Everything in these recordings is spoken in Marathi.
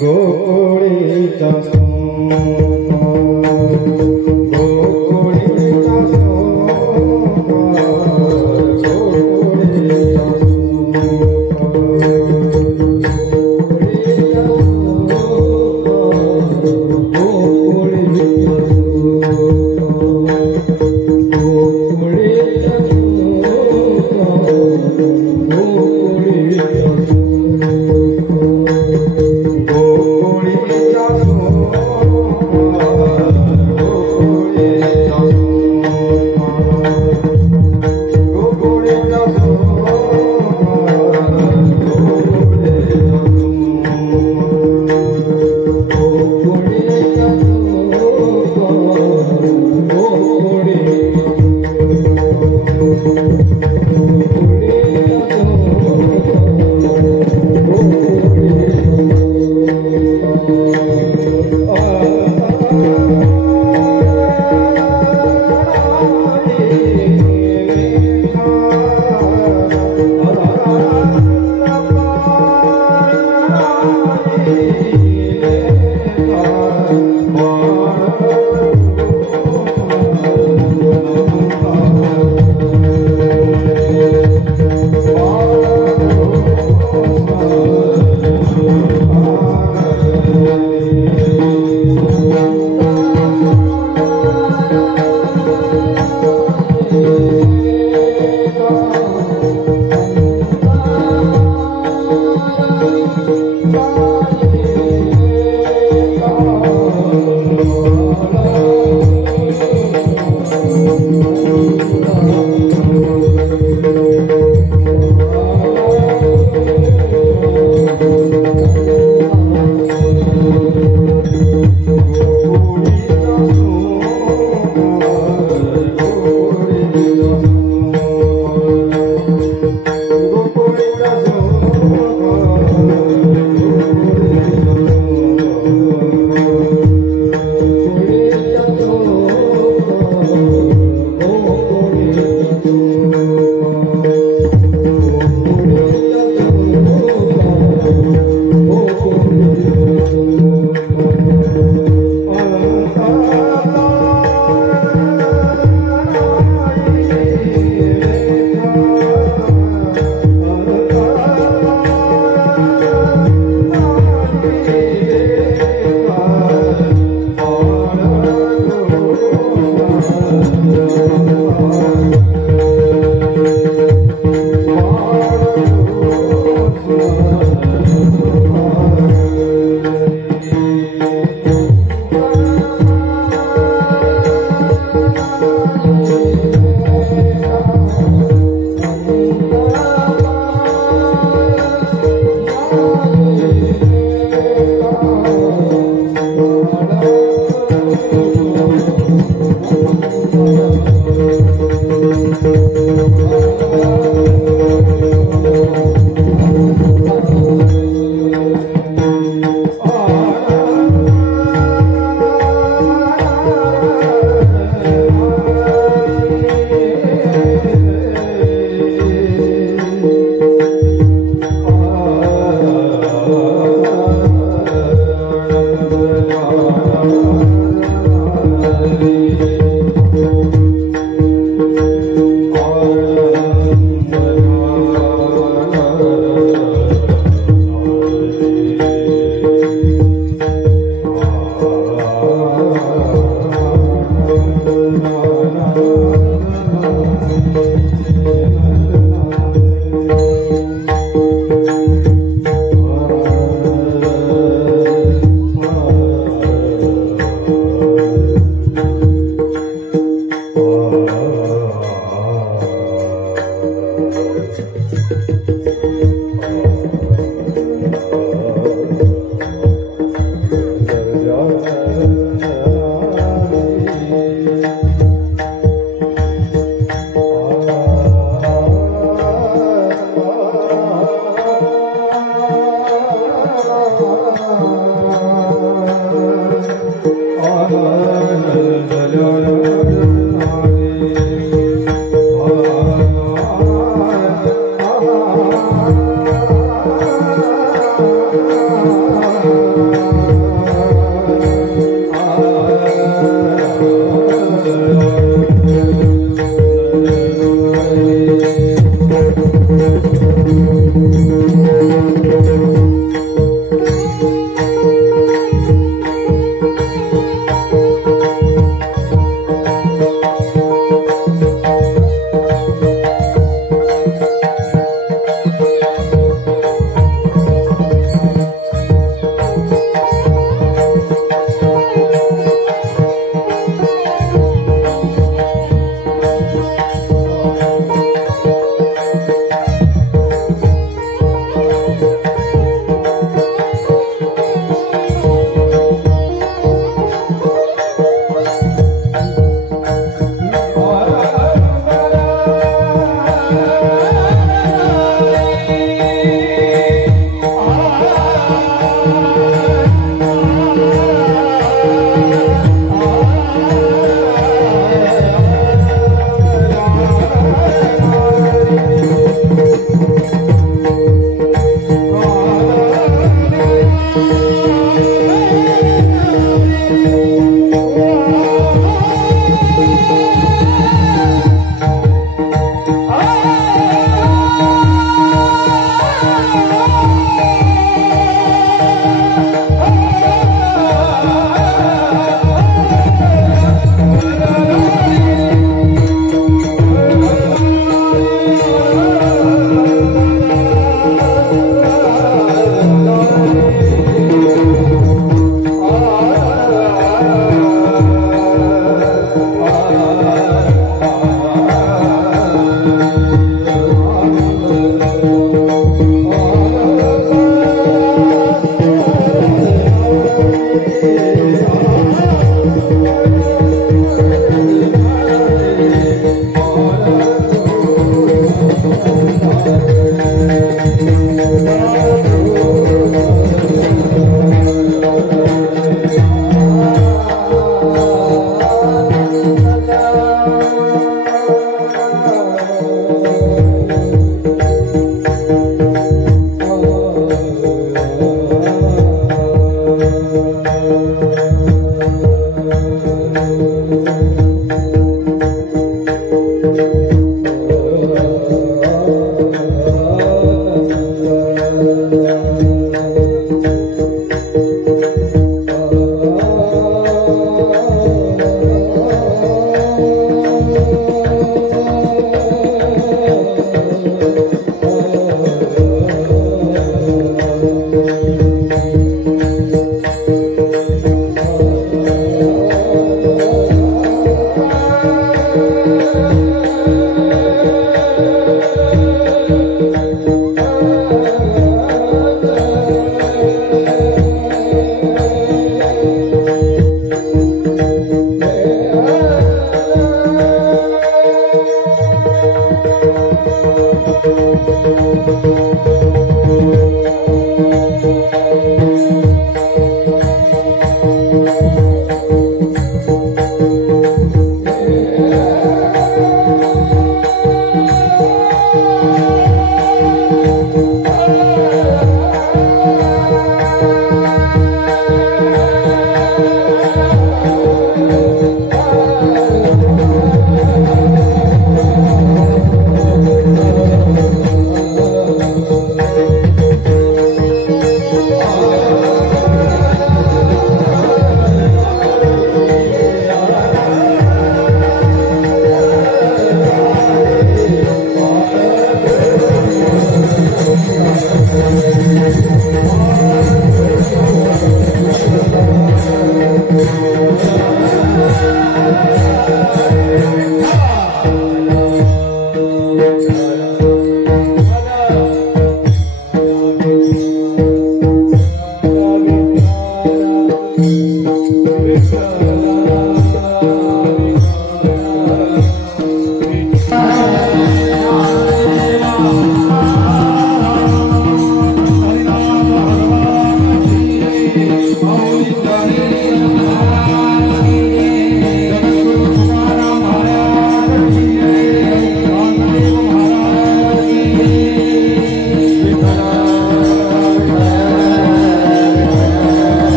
गोकुळीचा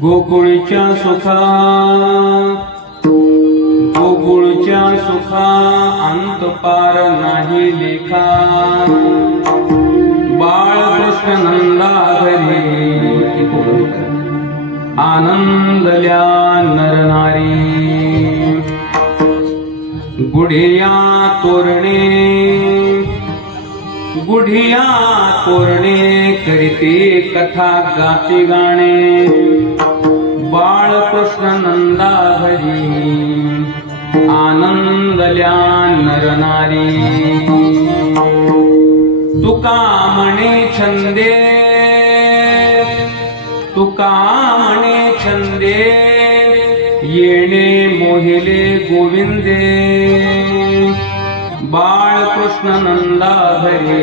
गोकुळच्या सुखा गोकुळच्या सुखा अंत पार नाही लेखा बाळकृष्ण नंदाघरी आनंदल्या नरनारी गुढिया तोरणे करीते कथा गाते गाणे बाळकृष्ण नंदा घरी आनंदल्या नरनारी तुका म्हणे छंदे तुका म्हणे छंदे येणे मोहिले गोविंदे बाळकृष्ण नंदा घरी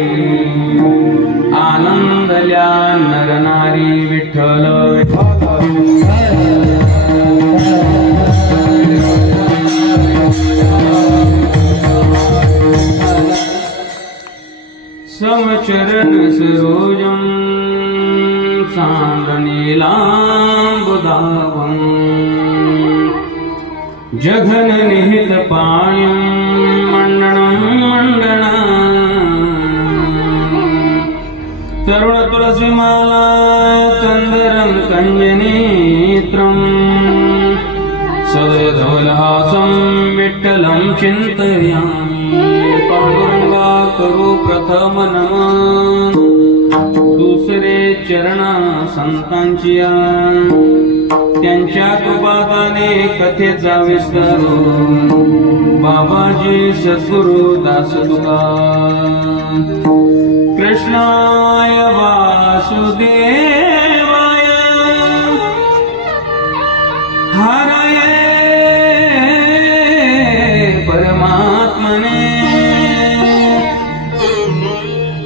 आनंदल्या नरनारी विठ्ठल समचरण सरोजं सांद्रनीलांबुदावं जघन निहित पाण्यं मंडनं मंडना तरुण तुलसीमाला कंदरं कंजनेत्रं सदय धवलहासं विठ्ठलं चिन्तयामि पांडुरंगा करू प्रथम नमन दुसरे चरण संतांची त्यांच्या कृपादाने कथेचा विस्तार बाबाजी सद्गुरु दास तुका कृष्णाय वासुदेवाय हरये परमात्मने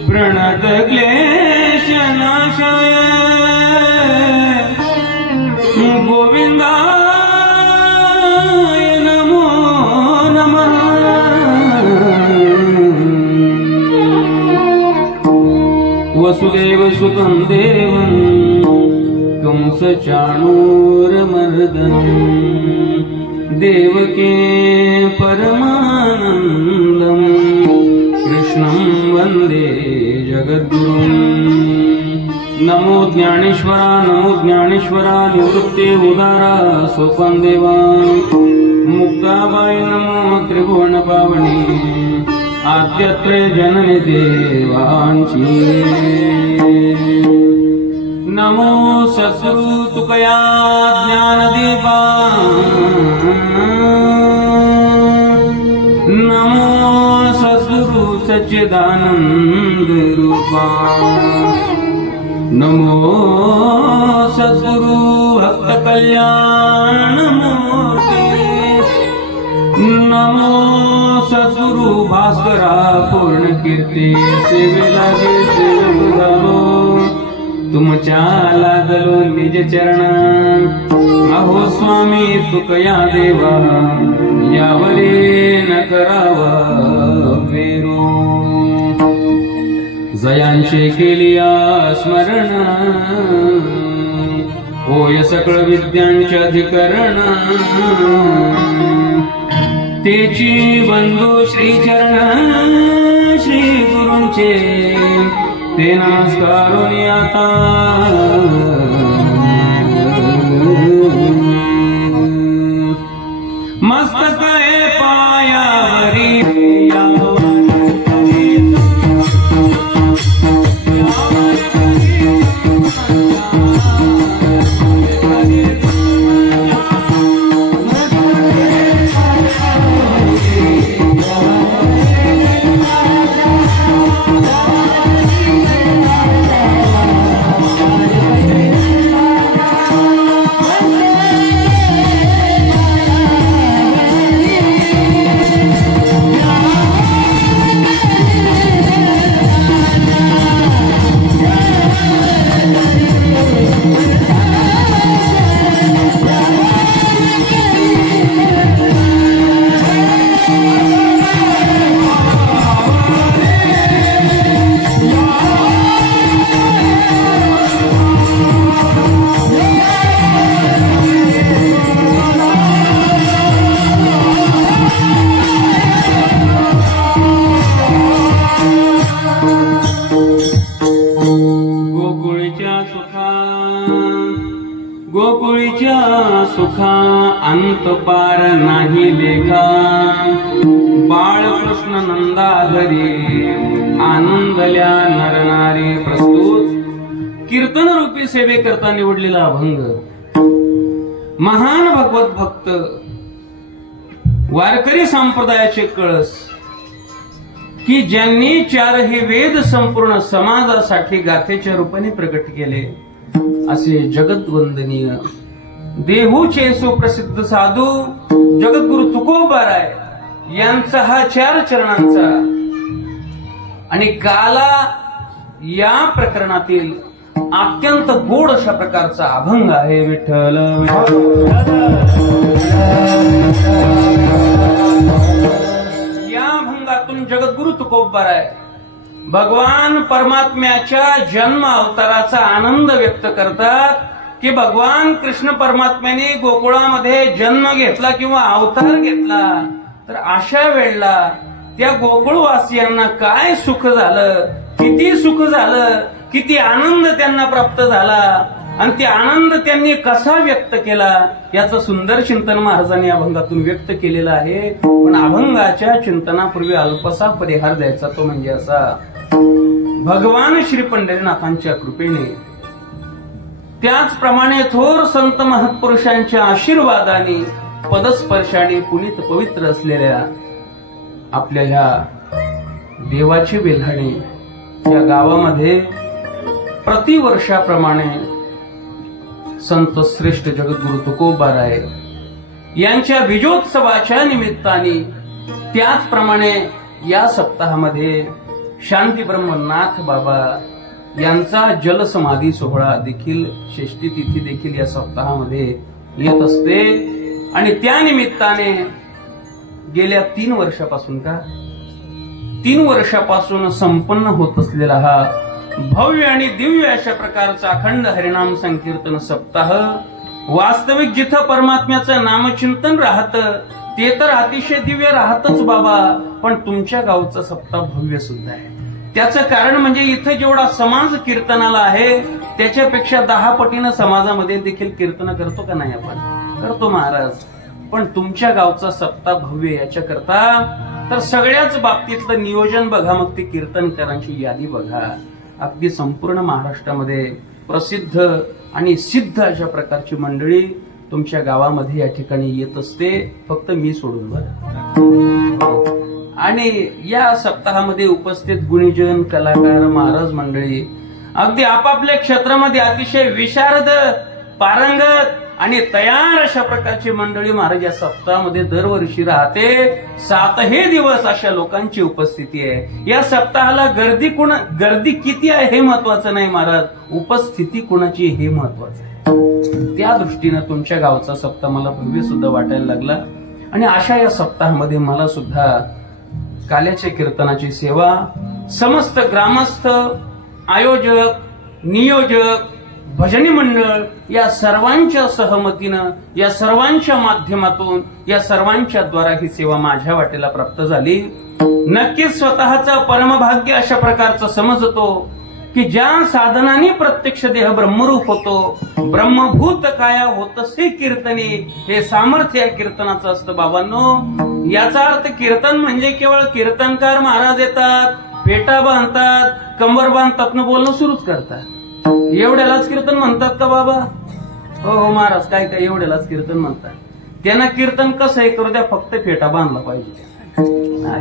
प्रणत क्लेश नाशाय गोविंदाय नमो नमः वसुदेव सुतं देवं कंस चाणूरमर्दनं देवके परमानन्दं कृष्णं वन्दे जगद्गुरुं नमो ज्ञानेश्वरा निवृत्ते उदारा सोपन देवा मुक्ताबाई नमो त्रिभुवन पावनी आद्यत्रे जननी देवांची नमो सद्गुरु तुकया ज्ञानदीपा नमो सद्गुरु सच्चिदानंद रूपा नमो सद्गुरु भक्त कल्याण मूर्ति नमो सद्गुरु भास्करा पूर्ण कीर्ती सेवेला सेवक झालो तुमच्या लागलो निज चरण अहो स्वामी तुकया देवा यावरे न करावा वेरू जयांशे केलिया स्मरण होय सकळ विद्यांचे अधिकरण तेची बंधू श्री चरण श्री गुरूंचे ते नमस्कारोनी आता मस्तक पायावरी सुखा अंत पार नाही लेखा बाळकृष्ण नंदा घरी आनंदल्या नरनारी प्रस्तुत कीर्तन रूपी सेवे करता निवडलेला अभंग महान भगवत भक्त, वारकरी संप्रदायाचे कळस, की ज्यांनी चारही वेद संपूर्ण समाजासाठी गाथेच्या रूपाने प्रकट केले, असे जगद्वंदनीय देहूचे सुप्रसिद्ध साधू जगद्गुरु तुकोबाराय यांचा हा 4 चरणांचा आणि काला या प्रकरणातील अत्यंत गोड अशा प्रकारचा अभंग आहे. विठ्ठल या अभंगातून जगद्गुरु तुकोबाराय भगवान परमात्म्याच्या जन्म अवताराचा आनंद व्यक्त करतात, की भगवान कृष्ण परमात्म्याने गोकुळामध्ये जन्म घेतला किंवा अवतार घेतला, तर अशा वेळेला त्या गोकुळवासियांना काय सुख झालं, किती सुख झालं, किती आनंद त्यांना प्राप्त झाला आणि ते आनंद त्यांनी कसा व्यक्त केला, याचं सुंदर चिंतन महाराजांनी अभंगातून व्यक्त केलेलं आहे. पण अभंगाच्या चिंतनापूर्वी अल्पसा परिहार द्यायचा, तो म्हणजे असा, भगवान श्री पंढरीनाथांच्या कृपेने, त्याचप्रमाणे थोर संत महत्पुरुषांच्या आशीर्वादाने, पदस्पर्शाने पुनीत पवित्र असलेल्या आपल्या ह्या देवाची बेल्हाणी या गावामध्ये प्रतिवर्षाप्रमाणे संत श्रेष्ठ जगद्गुरु तुकोबाराय यांच्या बीजोत्सवाच्या निमित्ताने, त्याचप्रमाणे या सप्ताहामध्ये शांती ब्रह्मनाथ बाबा यांचा जलसमाधी सोहळा देखील, षष्ठी तिथी देखील या सप्ताहामध्ये येत असते. आणि त्या निमित्ताने गेल्या 3 वर्षापासून 3 वर्षापासून संपन्न होत असलेला हा भव्य आणि दिव्य अशा प्रकारचा अखंड हरिनाम संकीर्तन सप्ताह, वास्तविक जिथं परमात्म्याचं नामचिंतन राहतं ते तर अतिशय दिव्य राहतच बाबा, पण तुमच्या गावचा सप्ताह भव्य सुद्धा आहे. त्याचं कारण म्हणजे इथं जेवढा समाज कीर्तनाला आहे त्याच्यापेक्षा 10 पटीनं समाजामध्ये देखील कीर्तन करतो का नाही आपण? करतो महाराज. पण तुमच्या गावचा सप्ताह भव्य याच्याकरता तर सगळ्याच बाबतीतलं नियोजन बघा, मग ती कीर्तनकारांची यादी बघा. अगदी संपूर्ण महाराष्ट्रामध्ये प्रसिद्ध आणि सिद्ध अशा प्रकारची मंडळी तुमच्या गावामध्ये या ठिकाणी येत असते, फक्त मी सोडून बरं. आणि या सप्ताहामध्ये उपस्थित गुणीजन, कलाकार, महाराज मंडळी अगदी आपापल्या क्षेत्रामध्ये अतिशय विशारद, पारंगत आणि तयार अशा प्रकारची मंडळी महाराज या सप्ताहामध्ये दरवर्षी राहते. 7 दिवस अशा लोकांची उपस्थिती आहे. या सप्ताहाला गर्दी किती आहे हे महत्वाचं नाही महाराज, उपस्थिती कुणाची हे महत्वाचं आहे. त्या दृष्टीनं तुमच्या गावचा सप्ताह मला भव्य सुद्धा वाटायला लागला. आणि अशा या सप्ताहामध्ये मला सुद्धा काल्याच्या कीर्तनाची सेवा, समस्त ग्रामस्थ, आयोजक, नियोजक, भजनी मंडळ या सर्वांच्या सहमतीनं, या सर्वांच्या माध्यमातून, या सर्वांच्या द्वारा ही सेवा माझ्या वाटेला प्राप्त झाली. नक्कीच स्वतःचं परमभाग्य अशा प्रकारचं समजतो की ज्या साधनाने प्रत्यक्ष देह ब्रह्मरूप होतो, ब्रह्मभूत काया होतसे कीर्तने, हे सामर्थ्य या कीर्तनाचं असतं बाबांनो. याचा अर्थ कीर्तन म्हणजे केवळ कीर्तनकार महाराज येतात, फेटा बांधतात, कंबर बांधतात, बोलणं सुरूच करतात, एवढ्यालाच कीर्तन म्हणतात का बाबा? हो महाराज, काय काय एवढ्यालाच कीर्तन म्हणतात. त्यांना कीर्तन कसं आहे करू द्या, फक्त फेटा बांधला पाहिजे.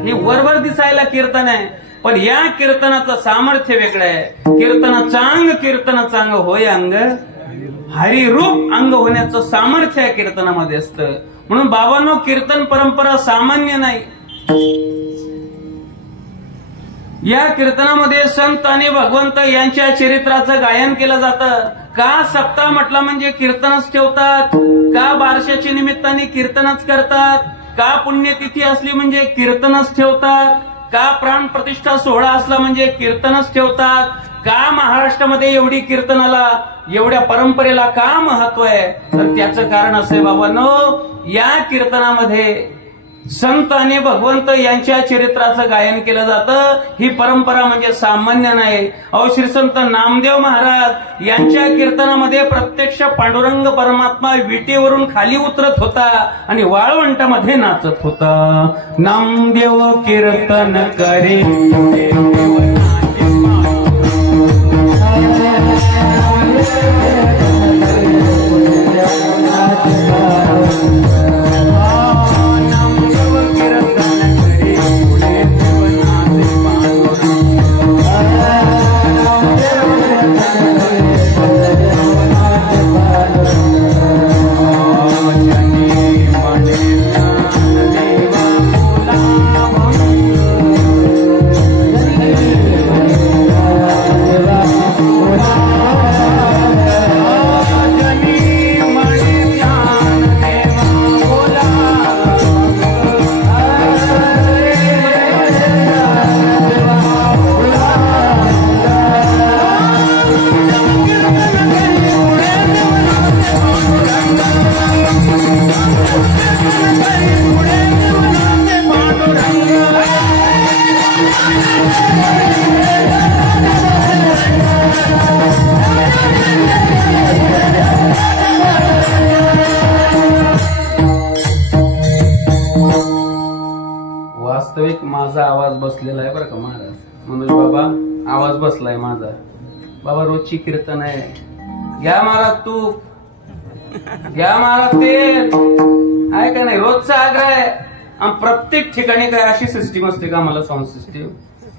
हे वरवर दिसायला कीर्तन आहे, पण या कीर्तनाचं सामर्थ्य वेगळं आहे. कीर्तन चांग होय अंग, हरिरूप अंग होण्याचं सामर्थ्य या कीर्तनामध्ये असतं. म्हणून बाबांनो, कीर्तन परंपरा सामान्य नाही. या कीर्तनामध्ये संत आणि भगवंत यांच्या चरित्राचं गायन केलं जातं. का सप्ताह म्हटला म्हणजे कीर्तनच ठेवतात? का बारशाच्या निमित्ताने कीर्तनच करतात? का पुण्यतिथी असली म्हणजे कीर्तनच ठेवतात? का प्राण प्रतिष्ठा सोहळा असला म्हणजे कीर्तनच ठेवतात? का महाराष्ट्रामध्ये एवढी कीर्तनाला, एवढ्या परंपरेला का महत्व आहे? तर त्याचं कारण असे बाबांनो, या कीर्तनामध्ये संत आणि भगवंत यांच्या चरित्राचं गायन केलं जातं. ही परंपरा म्हणजे सामान्य नाही. श्री संत नामदेव महाराज यांच्या कीर्तनामध्ये प्रत्यक्ष पांडुरंग परमात्मा विटेवरून खाली उतरत होता आणि वाळवंटामध्ये नाचत होता. नामदेव कीर्तन करे माझा आवाज बसलेला आहे बरं का महाराज. मनोज बाबा आवाज बसलाय माझा. बाबा रोजची कीर्तन आहे, घ्या महाराज तू, घ्या महाराज ते आहे का नाही, रोजचा आग्रह आहे. आणि प्रत्येक ठिकाणी काय अशी सिस्टीम असते का आम्हाला साऊंड सिस्टीम?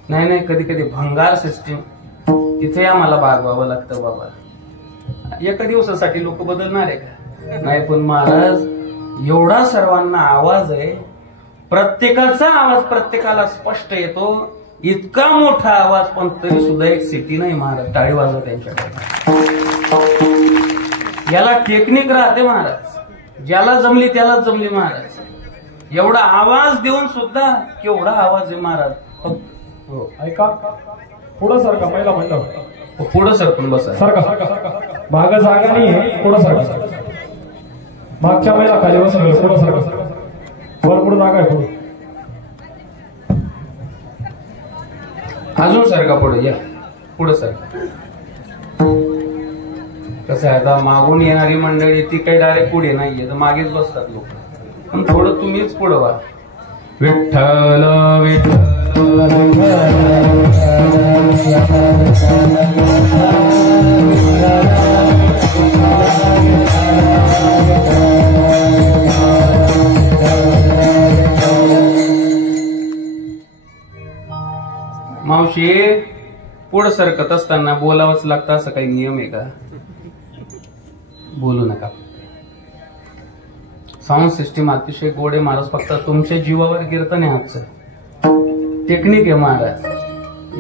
नाही, कधी कधी भंगार सिस्टीम, तिथे आम्हाला भागवावं लागतं बाबा. एका दिवसासाठी लोक बदलणार आहे का? नाही. पण महाराज एवढा सर्वांना आवाज आहे, प्रत्येकाचा आवाज प्रत्येकाला स्पष्ट येतो, इतका मोठा आवाज, पण तरी सुद्धा एक सिटी नाही महाराज टाळी वाजवत त्यांच्याकडे. याला टेक्निक राहते महाराज, ज्याला जमली त्याला जमली महाराज. एवढा आवाज देऊन सुद्धा केवढा आवाज आहे महाराज. हो ऐका, पुढं सरका, पहिला म्हणलं पुढं सरकून बसा. सरका, माग जागा नाही, पुढं सरका. मागच्या महिला खाली बसून पुढं सरका, भरपूर जागा आहे पुढे. अजून सरका पुढे, या पुढे सरका. कसं आहे आता मागून येणारी मंडळी ती काही डायरेक्ट पुढे नाहीये, तर मागेच बसतात लोक. पण थोडं तुम्हीच पुढे व्हा. विठ्ठल विठ्ठल मावशी, पुढं सरकत असताना बोलावंच लागतं असं काही नियम आहे का? बोलू नका. साऊंड सिस्टीम अतिशय गोड आहे महाराज, फक्त तुमच्या जीवावर कीर्तन आहे आजचं. टेक्निक आहे महाराज.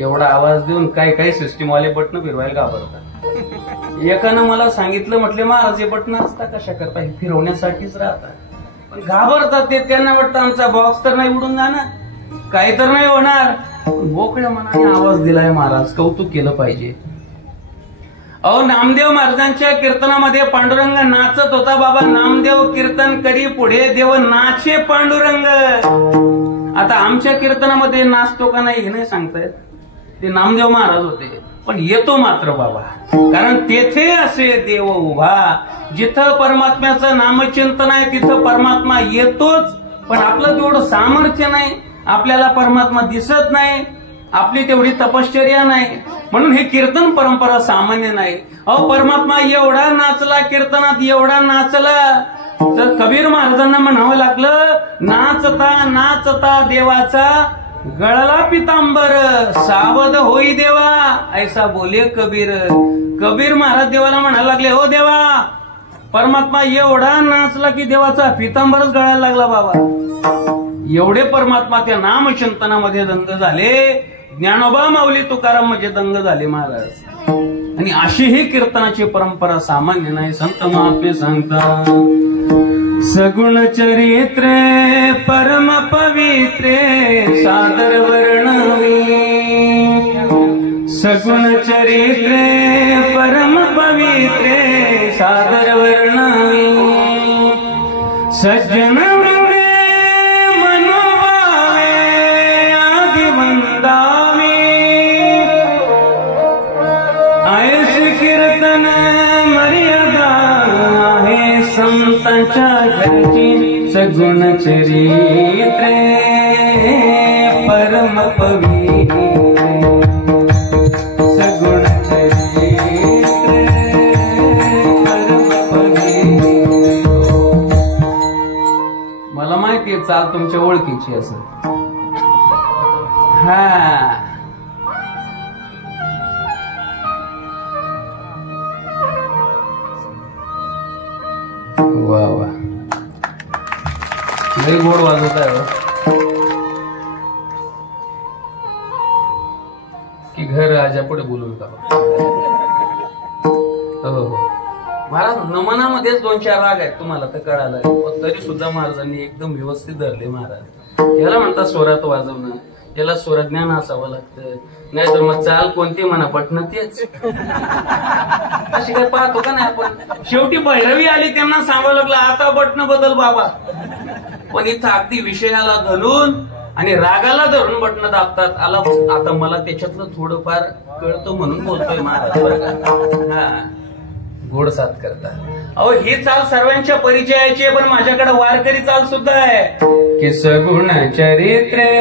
एवढा आवाज देऊन काही सिस्टीम वाले बटन फिरवायला घाबरतात. एकानं मला सांगितलं, म्हटले महाराज हे बटन असता कशा करता? हे फिरवण्यासाठीच राहतात, पण घाबरतात ते. त्यांना वाटतं आमचा बॉक्स तर नाही उडून जाणार, काही तर नाही होणार. मोकळ्या मनाने आवाज दिलाय महाराज, कौतुक केलं पाहिजे. अहो नामदेव महाराजांच्या कीर्तनामध्ये पांडुरंग नाचत होता बाबा. नामदेव कीर्तन करी पुढे देव नाचे पांडुरंग. आता आमच्या कीर्तनामध्ये नाचतो का नाही हे नाही सांगतायत, ते नामदेव महाराज होते. पण येतो मात्र बाबा, कारण तेथे असे देव उभा, जिथं परमात्म्याचं नामचिंतन आहे तिथं परमात्मा येतोच. पण आपलं तेवढं सामर्थ्य नाही, आपल्याला परमात्मा दिसत नाही, आपली तेवढी तपश्चर्या नाही, म्हणून हे कीर्तन परंपरा सामान्य नाही. अहो परमात्मा एवढा नाचला कीर्तनात, एवढा नाचला, तर कबीर महाराजांना म्हणावं लागलं, नाचता नाचता देवाचा गळला पितांबर, सावध होई देवा, ऐसा बोले कबीर. कबीर महाराज देवाला म्हणायला लागले, हो देवा, परमात्मा एवढा नाचला की देवाचा पितांबरच गळायला लागला बाबा. एवढे परमात्मा त्या नामचिंतनामध्ये दंग झाले. ज्ञानोबा माऊली तुकाराम म्हणजे दंग झाले महाराज. आणि अशी ही कीर्तनाची परंपरा सामान्य नाही. संत महात्मे सांगतात, सगुण चरित्रे परम पवित्रे सादर वर्णवी, सगुण चरित्रे परम पवित्रे सादर वर्णवी, सज्जन सगुण चरित्रे परम पवित्रे, सगुण चरित्रे परम पवित्रे. मला माहितीये चाल तुमच्या ओळखीची असं. हा वा वा, लई गोड वाजवत आहे की घर राजा पुढे बोलून का? हो महाराज, नमनामध्येच 2-4 राग आहेत तुम्हाला तर कळालं, पण तरी सुद्धा महाराजांनी एकदम व्यवस्थित धरले महाराज. याला म्हणतात स्वरात वाजवणं, याला स्वरज्ञान असावं लागतं. नाहीतर मग चाल कोणती म्हणा, बटणं तेच. अशी काय पाहतो का नाही आपण? शेवटी भैरवी आली, त्यांना सांगावं लागलं आता बटणं बदल बाबा. पण इथं अगदी विषयाला धरून आणि रागाला धरून बटणं दाबतात. आला आता मला त्याच्यातलं थोडंफार कळतं म्हणून बोलतोय महाराज. हा गोड साथ करतात. अहो ही चाल सर्वांच्या परिचयाची आहे, पण माझ्याकडे वारकरी चाल सुद्धा आहे. कि सगुण चरित्रे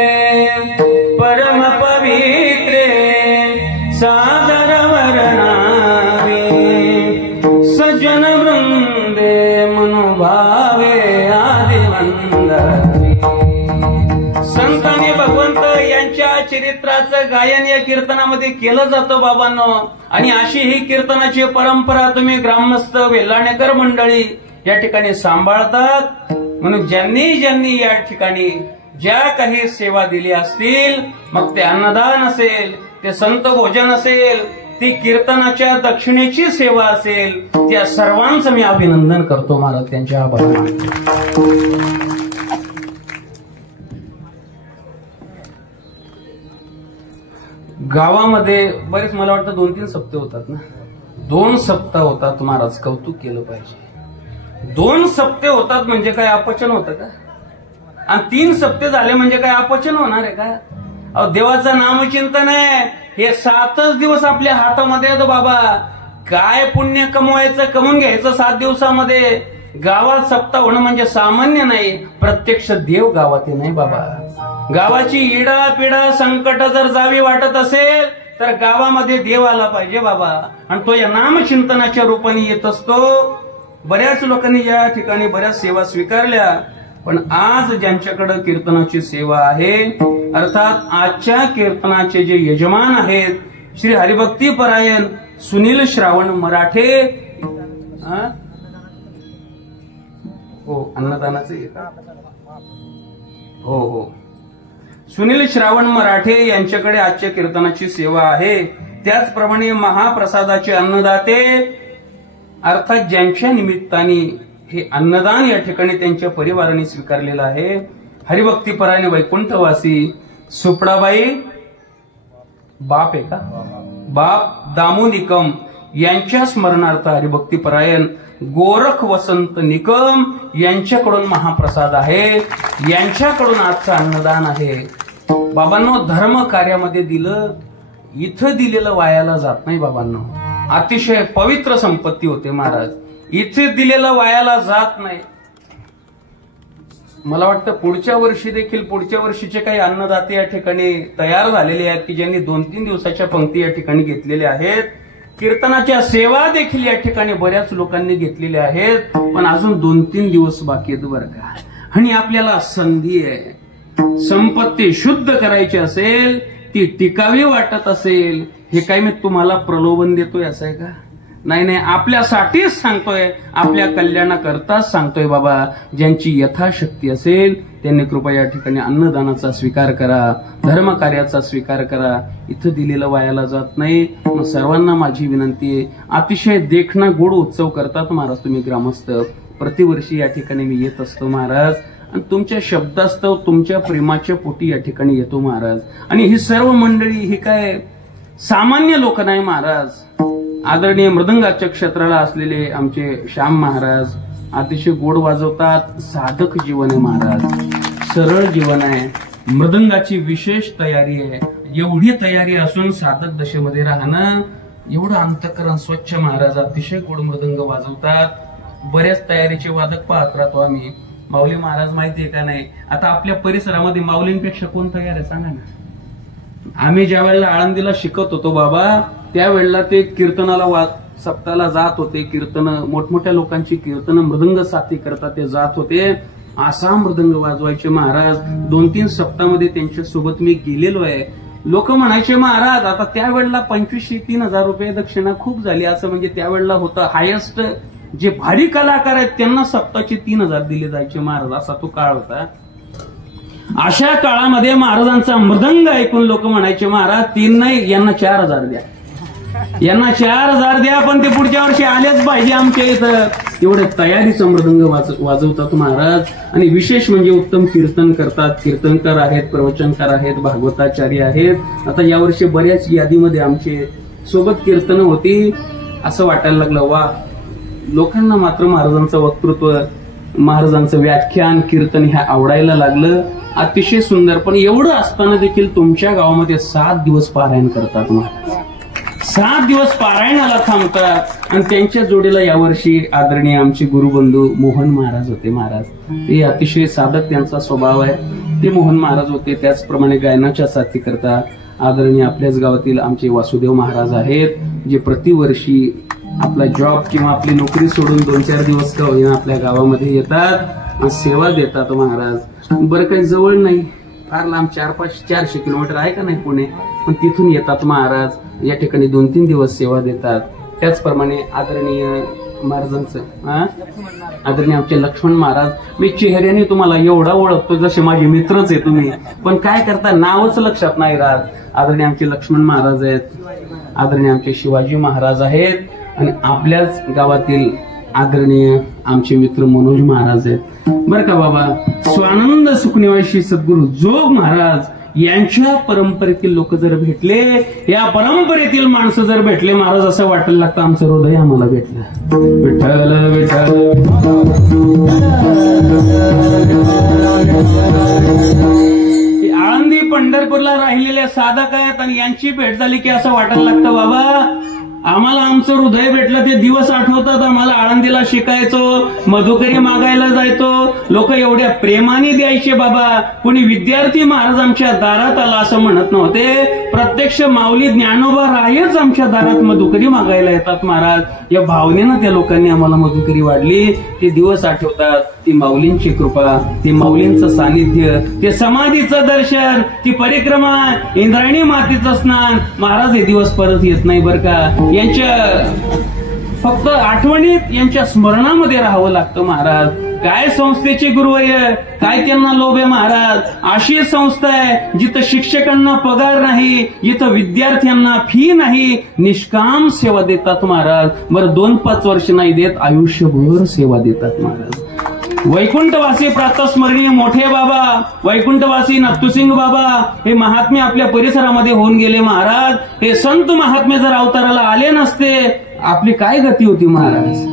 परम पवित्रे सादर वर्णावे सज्जन वृंदे मनोभावे आदिवंदे। संत आणि भगवंत यांच्या चरित्राचं गायन या कीर्तनामध्ये केलं जातं बाबांनो। आणि अशी ही कीर्तनाची परंपरा तुम्ही ग्रामस्थ वेल्हाणेकर मंडळी या ठिकाणी सांभाळतात। म्हणून ज्यांनी ज्यांनी या ठिकाणी ज्या काही सेवा दिल्या असतील, मग ते अन्नदान असेल, ते संत भोजन असेल, ती कीर्तनाच्या दक्षिणेची सेवा असेल, त्या सर्वांचं मी अभिनंदन करतो महाराज, त्यांच्या आभार मानतो। गावामध्ये बरेच मला वाटतं 2-3 सप्ते होतात ना, 2 सप्ताह होतात महाराज, कौतुक केलं पाहिजे। 2 सप्ते होतात म्हणजे काय अपचन होतं का? आणि 3 सप्ते झाले म्हणजे काय अपचन होणार आहे का? अहो देवाचं नामचिंतन आहे, हे 7च दिवस आपल्या हातामध्ये आहेत बाबा। काय पुण्य कमवायचं, कमवून घ्यायचं 7 दिवसामध्ये। गावात सप्ताह होणं म्हणजे सामान्य नाही, प्रत्यक्ष देव गावात नाही बाबा। गावाची इडा पिडा संकट जर जावी वाटत असेल तर गावामध्ये देव आला पाहिजे बाबा, आणि तो या नामचिंतनाच्या रूपाने येत असतो। बऱ्याच लोकांनी या ठिकाणी बऱ्याच सेवा स्वीकारल्या, पण आज ज्यांच्याकडे कीर्तनाची सेवा आहे, अर्थात आजच्या कीर्तनाचे जे यजमान आहेत श्री हरिभक्ती परायण सुनील श्रावण मराठे, हो अन्नदानाचे हो सुनील श्रावण मराठे यांच्याकडे आजच्या कीर्तनाची सेवा आहे। त्याचप्रमाणे महाप्रसादाचे अन्नदाते, अर्थात ज्यांच्या निमित्ताने हे अन्नदान या ठिकाणी त्यांच्या परिवाराने स्वीकारलेलं आहे, हरिभक्तीपरायण वैकुंठवासी सुपडाबाई बाप आहे का, बाप दामू निकम यांच्या स्मरणार्थ हरिभक्तीपरायण गोरख वसंत निकम यांच्याकडून महाप्रसाद आहे, यांच्याकडून आजचं अन्नदान आहे। बाबांनो, धर्म कार्यामध्ये दिलं, इथं दिलेलं वायाला जात नाही बाबांनो। अतिशय पवित्र संपत्ती होते महाराज, इथे दिलेलं वायाला जात नाही। मला वाटतं पुढच्या वर्षी देखील, पुढच्या वर्षीचे काही अन्नदाते या ठिकाणी तयार झालेले आहेत की ज्यांनी 2-3 दिवसाच्या पंक्ती या ठिकाणी घेतलेल्या आहेत। कीर्तनाच्या सेवा देखील या ठिकाणी बऱ्याच लोकांनी घेतलेल्या आहेत, पण अजून 2-3 दिवस बाकी आहेत बरं का। आणि आपल्याला संधी आहे, संपत्ती शुद्ध करायची असेल, ती टिकावी वाटत असेल, हे काय मी तुम्हाला प्रलोभन देतोय असं आहे का? नाही, आपल्यासाठीच सांगतोय, आपल्या कल्याणाकरताच सांगतोय बाबा। ज्यांची यथाशक्ती असेल त्यांनी कृपया या ठिकाणी अन्नदानाचा स्वीकार करा, धर्मकार्याचा स्वीकार करा, इथं दिलेलं वायाला जात नाही। मग सर्वांना माझी विनंती आहे, अतिशय देखणा गोड उत्सव करतात महाराज तुम्ही ग्रामस्थ। प्रतिवर्षी या ठिकाणी मी येत असतो महाराज, आणि तुमच्या शब्दास्तव तुमच्या प्रेमाच्या पोटी या ठिकाणी येतो महाराज। आणि ही सर्व मंडळी ही काय सामान्य लोक नाही महाराज। आदरणीय मृदंगाच्या क्षेत्राला असलेले आमचे श्याम महाराज अतिशय गोड वाजवतात, साधक जीवन आहे महाराज, सरळ जीवन आहे, मृदंगाची विशेष तयारी आहे। एवढी तयारी असून साधक दशेमध्ये राहणं, एवढं अंतःकरण स्वच्छ महाराज, अतिशय गोड मृदंग वाजवतात। बऱ्याच तयारीचे वादक पाहत राहतो आम्ही। माऊली महाराज माहिती आहे का नाही, आता आपल्या परिसरामध्ये माऊलींपेक्षा कोण तयार आहे सांगा ना। आम्ही ज्या वेळेला आळंदीला शिकत होतो बाबा, त्यावेळेला ते कीर्तनाला सप्ताहाला जात होते, कीर्तन मोठमोठ्या लोकांची कीर्तन मृदंग साथी करता ते जात होते, असा मृदंग वाजवायचे महाराज। 2-3 सप्ताहामध्ये त्यांच्या सोबत मी गेलेलो आहे। लोक म्हणायचे महाराज आता त्यावेळेला 2500-3000 रुपये दक्षिणा खूप झाली, असं म्हणजे त्यावेळेला होतं। हायेस्ट जे भारी कलाकार आहेत त्यांना सप्ताहाचे 3000 दिले जायचे महाराज, असा तो काळ होता। अशा काळामध्ये महाराजांचा मृदंग ऐकून लोक म्हणायचे महाराज 3 नाही, यांना 4000 द्या, यांना 4000 द्या, पण ते पुढच्या वर्षी आलेच पाहिजे आमच्या इथं। एवढे तयारीचं मृदंग वाजवतात महाराज। आणि विशेष म्हणजे उत्तम कीर्तन करतात, कीर्तनकार आहेत, प्रवचनकार आहेत, भागवताचार्य आहेत। आता यावर्षी बऱ्याच यादीमध्ये आमचे सोबत कीर्तन होती, असं वाटायला लागलं वा, लोकांना मात्र महाराजांचं वक्तृत्व, महाराजांचं व्याख्यान, कीर्तन हे आवडायला लागलं। अतिशय सुंदर, पण एवढं असताना देखील तुमच्या गावामध्ये 7 दिवस पारायण करतात महाराज। 7 दिवस पारायणाला थांबतात आणि त्यांच्या जोडीला यावर्षी आदरणीय आमचे गुरुबंधू मोहन महाराज होते. महाराज ते अतिशय साधक त्यांचा स्वभाव आहे. ते मोहन महाराज होते. त्याचप्रमाणे गायनाच्या साथी करता आदरणीय आपल्याच गावातील आमचे वासुदेव महाराज आहेत, जे प्रतिवर्षी आपला जॉब किंवा आपली नोकरी सोडून 2-4 दिवस का होईना आपल्या गावामध्ये येतात आणि सेवा देतात. महाराज बरं काही जवळ नाही, फार लांब 400 किलोमीटर आहे का नाही पुणे, पण तिथून येतात महाराज. या ठिकाणी 2-3 दिवस सेवा देतात. त्याचप्रमाणे आदरणीय महाराजांचं आदरणीय आमचे लक्ष्मण महाराज, मी चेहऱ्याने तुम्हाला एवढा ओळखतो जसे माझे मित्रच आहे तुम्ही, पण काय करता नावच लक्षात नाही राहत. आदरणीय आमचे लक्ष्मण महाराज आहेत, आदरणीय आमचे शिवाजी महाराज आहेत आणि आपल्याच गावातील आदरणीय आमचे मित्र मनोज महाराज आहेत. बरं का बाबा, स्वानंद सुखनिवासी सद्गुरू जोग महाराज यांच्या परंपरेतील लोक जर भेटले, या परंपरेतील माणसं जर भेटले महाराज, असं वाटायला लागतं आमचं हृदय आम्हाला भेटलं. विठ्ठल विठ्ठल. आळंदी पंढरपूरला राहिलेल्या साधक आहेत आणि यांची भेट झाली की असं वाटायला लागतं बाबा आम्हाला आमचं हृदय भेटलं. ते दिवस आठवतात आम्हाला. आळंदीला शिकायचो, मधुकरी मागायला जायचो, लोक एवढ्या प्रेमाने द्यायचे बाबा. कोणी विद्यार्थी महाराज आमच्या दारात आला असं म्हणत नव्हते. प्रत्यक्ष माऊली ज्ञानोबा रायच आमच्या दारात मधुकरी मागायला येतात महाराज. या भावनेनं त्या लोकांनी आम्हाला मधुकरी वाढली. ते दिवस आठवतात. ती माऊलींची कृपा, ती माऊलींचं सानिध्य, ते समाधीचं दर्शन, ती परिक्रमा, इंद्रायणी मातीचं स्नान. महाराज हे दिवस परत येत नाही बरं का. यांच्या फक्त आठवणीत, यांच्या स्मरणामध्ये राहावं लागतं महाराज. काय संस्थेचे गुरु आहे, काय त्यांना लोभ आहे महाराज. अशी संस्था आहे जिथं शिक्षकांना पगार नाही, जिथं विद्यार्थ्यांना फी नाही, निष्काम सेवा देतात महाराज. बरं 2-5 वर्ष नाही देत, आयुष्यभर सेवा देतात महाराज. वैकुंठवासी प्रातस्मरणीय मोठे बाबा, वैकुंठवासी नत्तुसिंग बाबा हे महात्मे आपल्या परिसरामध्ये होऊन गेले महाराज. हे संत महात्मे जर अवताराला आले नसते, आपली काय गती होती महाराज.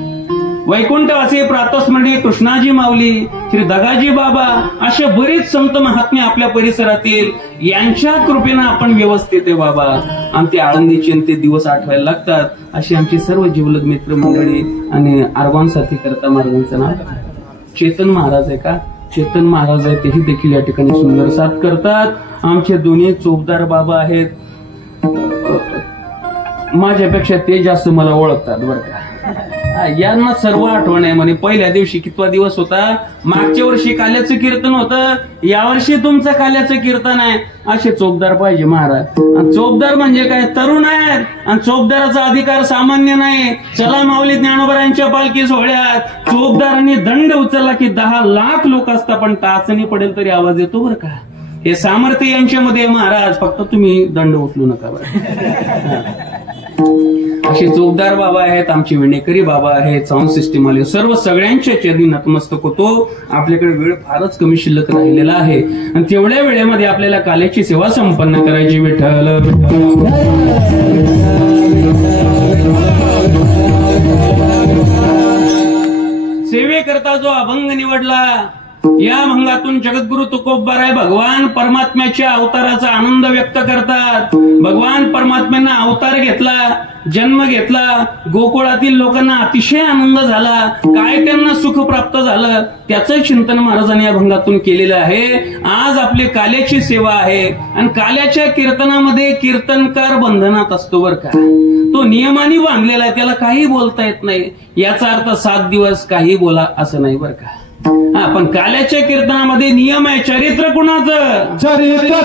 वैकुंठवासी प्रातस्मरणीय कृष्णाजी माऊली, श्री दगाजी बाबा, असे बरेच संत महात्मे आपल्या परिसरातील, यांच्या कृपेनं आपण व्यवस्थित आहे बाबा. आणि ते आळंदीचे ते दिवस आठवायला लागतात. अशी आमची सर्व जिवलग मित्र मंडळी. आणि आरवान साथी करता महाराजांचं नाव चेतन महाराज आहे का, चेतन महाराज आहे, तेही देखील या ठिकाणी सुंदर साथ करतात. आमचे दोन्ही चोपदार बाबा आहेत. माझ्यापेक्षा ते जास्त मला ओळखतात बरं का. यांना सर्व आठवण आहे म्हणे. पहिल्या दिवशी कितवा दिवस होता, मागच्या वर्षी काल्याचं कीर्तन होतं, यावर्षी तुमचं काल्याचं कीर्तन आहे. असे चोपदार पाहिजे महाराज. आणि चोपदार म्हणजे काय, तरुण आहेत आणि चोपदाराचा अधिकार सामान्य नाही. चला माऊली ज्ञानोबरांच्या पालखी सोहळ्यात चोपदारांनी दंड उचलला की 10 लाख लोक असतात, पण टाचणी पडेल तरी आवाज येतो बरं का. हे सामर्थ्य यांच्यामध्ये महाराज. फक्त तुम्ही दंड उचलू नका बरं. असे चोपदार बाबा आहेत, आमचे विणेकरी बाबा आहेत, साऊंड सिस्टीम आले, सर्व सगळ्यांच्या चरणी नतमस्तक होतो. आपल्याकडे वेळ फारच कमी शिल्लक राहिलेला आहे आणि तेवढ्या वेळेमध्ये आपल्याला काल्याची सेवा संपन्न करायची. विठ्ठल सेवेकरता जो अभंग निवडला, या अभंगातून जगद्गुरु तुकोबाराय भगवान परमात्म्याच्या अवताराचा आनंद व्यक्त करतात. भगवान परमात्म्यांना अवतार घेतला, जन्म घेतला, गोकुळातील लोकांना अतिशय आनंद झाला, काय त्यांना सुख प्राप्त झालं त्याचं चिंतन महाराजांनी या अभंगातून केलेलं आहे. आज आपली काल्याची सेवा आहे आणि काल्याच्या कीर्तनामध्ये कीर्तनकार बंधनात असतो बरं का. तो नियमाने बांधलेला आहे, त्याला काही बोलता येत नाही. याचा अर्थ 7 दिवस काही बोला असं नाही बरं का. पण काल्याच्या कीर्तनामध्ये नियम आहे. चरित्र कुणाचं, चरित्र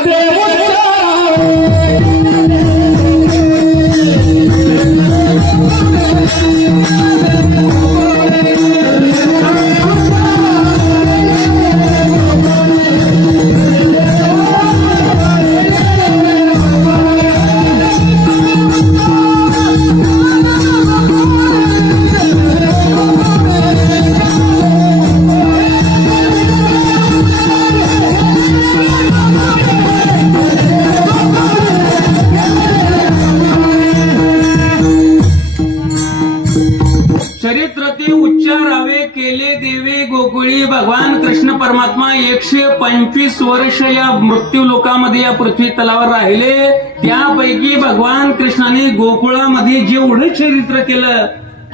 भगवान कृष्ण परमात्मा 125 वर्ष या मृत्यू लोकामध्ये या पृथ्वी तलावर राहिले. त्यापैकी भगवान कृष्णाने गोकुळामध्ये जेवढं चरित्र केलं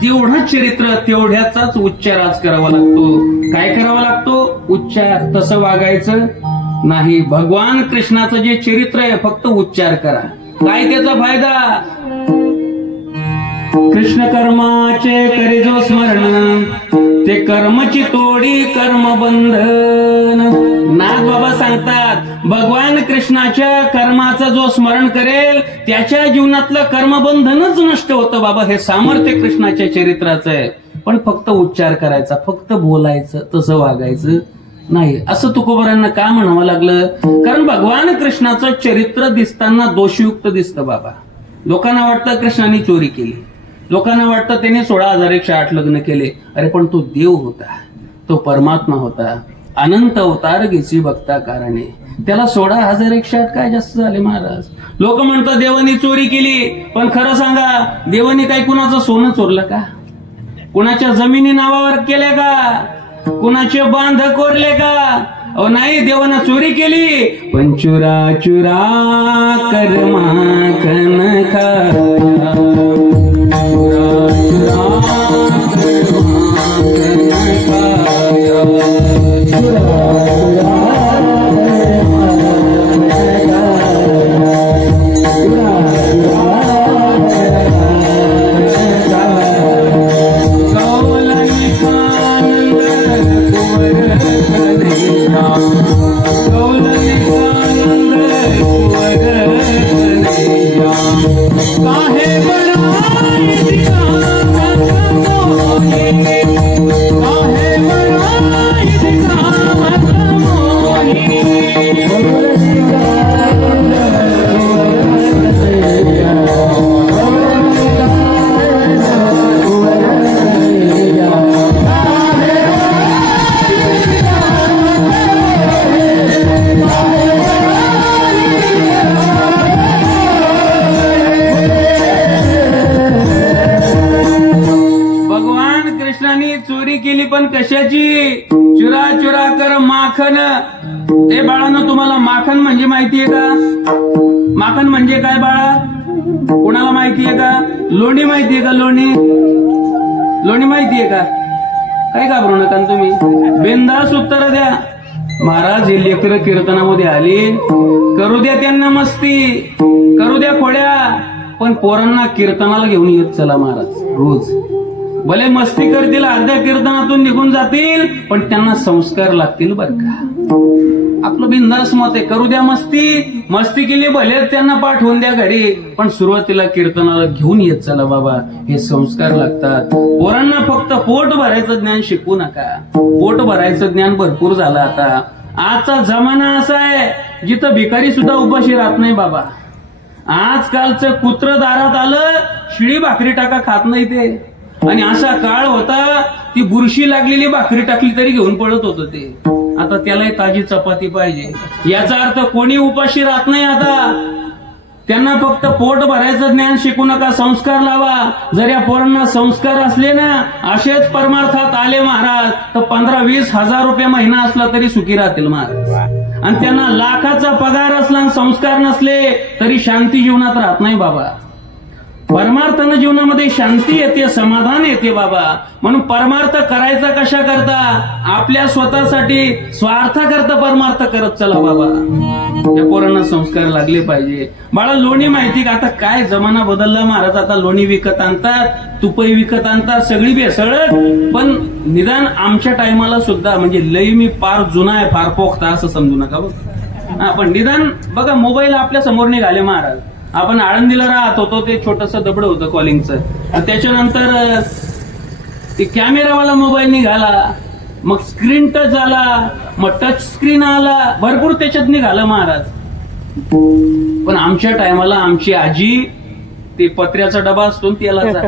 तेवढंच चरित्र तेवढ्याचाच उच्चार आज करावा लागतो. काय करावा लागतो? उच्चार. तसं वागायचं नाही. भगवान कृष्णाचं जे चरित्र आहे फक्त उच्चार करा. काय त्याचा फायदा? कृष्ण कर्माचे करी जो स्मरण ते कर्मची तोडी कर्मबंधन. नाथ बाबा सांगतात भगवान कृष्णाच्या कर्माचं जो स्मरण करेल त्याच्या जीवनातलं कर्मबंधनच नष्ट होतं. बाबा हे सामर्थ्य कृष्णाच्या चरित्राचं आहे. पण फक्त उच्चार करायचा, फक्त बोलायचं, तसं वागायचं नाही. असं तुकोबारांना का म्हणावं लागलं? कारण भगवान कृष्णाचं चरित्र दिसताना दोषयुक्त दिसतं. बाबा लोकांना वाटतं कृष्णाने चोरी केली, लोकांना वाटतं त्याने 16,108 लग्न केले. अरे पण तो देव होता, तो परमात्मा होता. अनंत अवतार घेसी भक्ता कारणे. त्याला 16,108 काय जास्त झाले महाराज? लोक म्हणतात देवानी चोरी केली, पण खरं सांगा देवानी काही कुणाचं सोनं चोरलं का? कुणाच्या जमिनी नावावर केल्या का? कुणाचे बांध कोरले का? नाही, देवानं चोरी केली. पण चुरा चुरा कर माखन खाया, पण कशाची? चुरा चुरा कर माखन. ए बाळांनो, तुम्हाला माखन म्हणजे माहितीये का? माखन म्हणजे काय बाळा? कुणाला माहितीये का? लोणी माहितीये का? लोणी लोणी माहितीये का? काय घाबरू नका तुम्ही, बिनधास्त उत्तर द्या. महाराज हे लेकरं कीर्तनामध्ये आली, करू द्या त्यांना मस्ती, करू द्या खोड्या, पण पोरांना कीर्तनाला घेऊन येत चला महाराज रोज. भले मस्ती करतील, अर्ध्या कीर्तनातून निघून जातील, पण त्यांना संस्कार लागतील बर का. आपलं बिनधास्त मत आहे, करू द्या मस्ती, मस्ती केली भले त्यांना पाठवून द्या घरी, पण सुरुवातीला कीर्तनाला घेऊन येत चला बाबा. हे संस्कार लागतात. पोरांना फक्त पोट भरायचं ज्ञान शिकवू नका. पोट भरायचं ज्ञान भरपूर झालं आता. आजचा जमाना असा आहे जिथं भिकारी सुद्धा उपाशी राहत नाही बाबा. आजकालचं कुत्र दारात आलं, शिळी भाकरी टाका खात नाही ते. आणि असा काळ होता ती बुरशी लागलेली भाकरी टाकली तरी घेऊन पडत होतं ते. आता त्यालाही ताजी चपाती पाहिजे. याचा अर्थ कोणी उपाशी राहत नाही आता. त्यांना फक्त पोट भरायचं ज्ञान शिकू नका, संस्कार लावा. जर या पोरांना संस्कार असले ना, असेच परमार्थात आले महाराज, तर 15-20 हजार रुपये महिना असला तरी सुखी राहतील महाराज. आणि त्यांना लाखाचा पगार असला आणि संस्कार नसले तरी शांती जीवनात राहत नाही बाबा. परमार्थानं जीवनामध्ये शांती येते, समाधान येते बाबा. म्हणून परमार्थ करायचा कशा करता? आपल्या स्वतःसाठी, स्वार्थ करता परमार्थ करत चला बाबा. या पोरांना संस्कार लागले पाहिजे. बाळा लोणी माहिती का? आता काय जमाना बदलला महाराज. आता लोणी विकत आणतात, तुपही विकत आणतात, सगळी भेसळ. पण निदान आमच्या टायमाला सुद्धा, म्हणजे लई मी फार जुना आहे, फार पोखता असं समजू नका बघ. पण निदान बघा, मोबाईल आपल्या समोर निघाले महाराज. आपण आळंदीला राहत होतो, ते छोटंसं दबड होतं कॉलिंगचं. त्याच्यानंतर ते कॅमेरावाला मोबाईल निघाला, मग स्क्रीन टच झाला, मग टच स्क्रीन आला, भरपूर त्याच्यात निघालं महाराज. पण आमच्या टायमाला आमची आजी ते पत्र्याचा डबा असतो तेलाचा,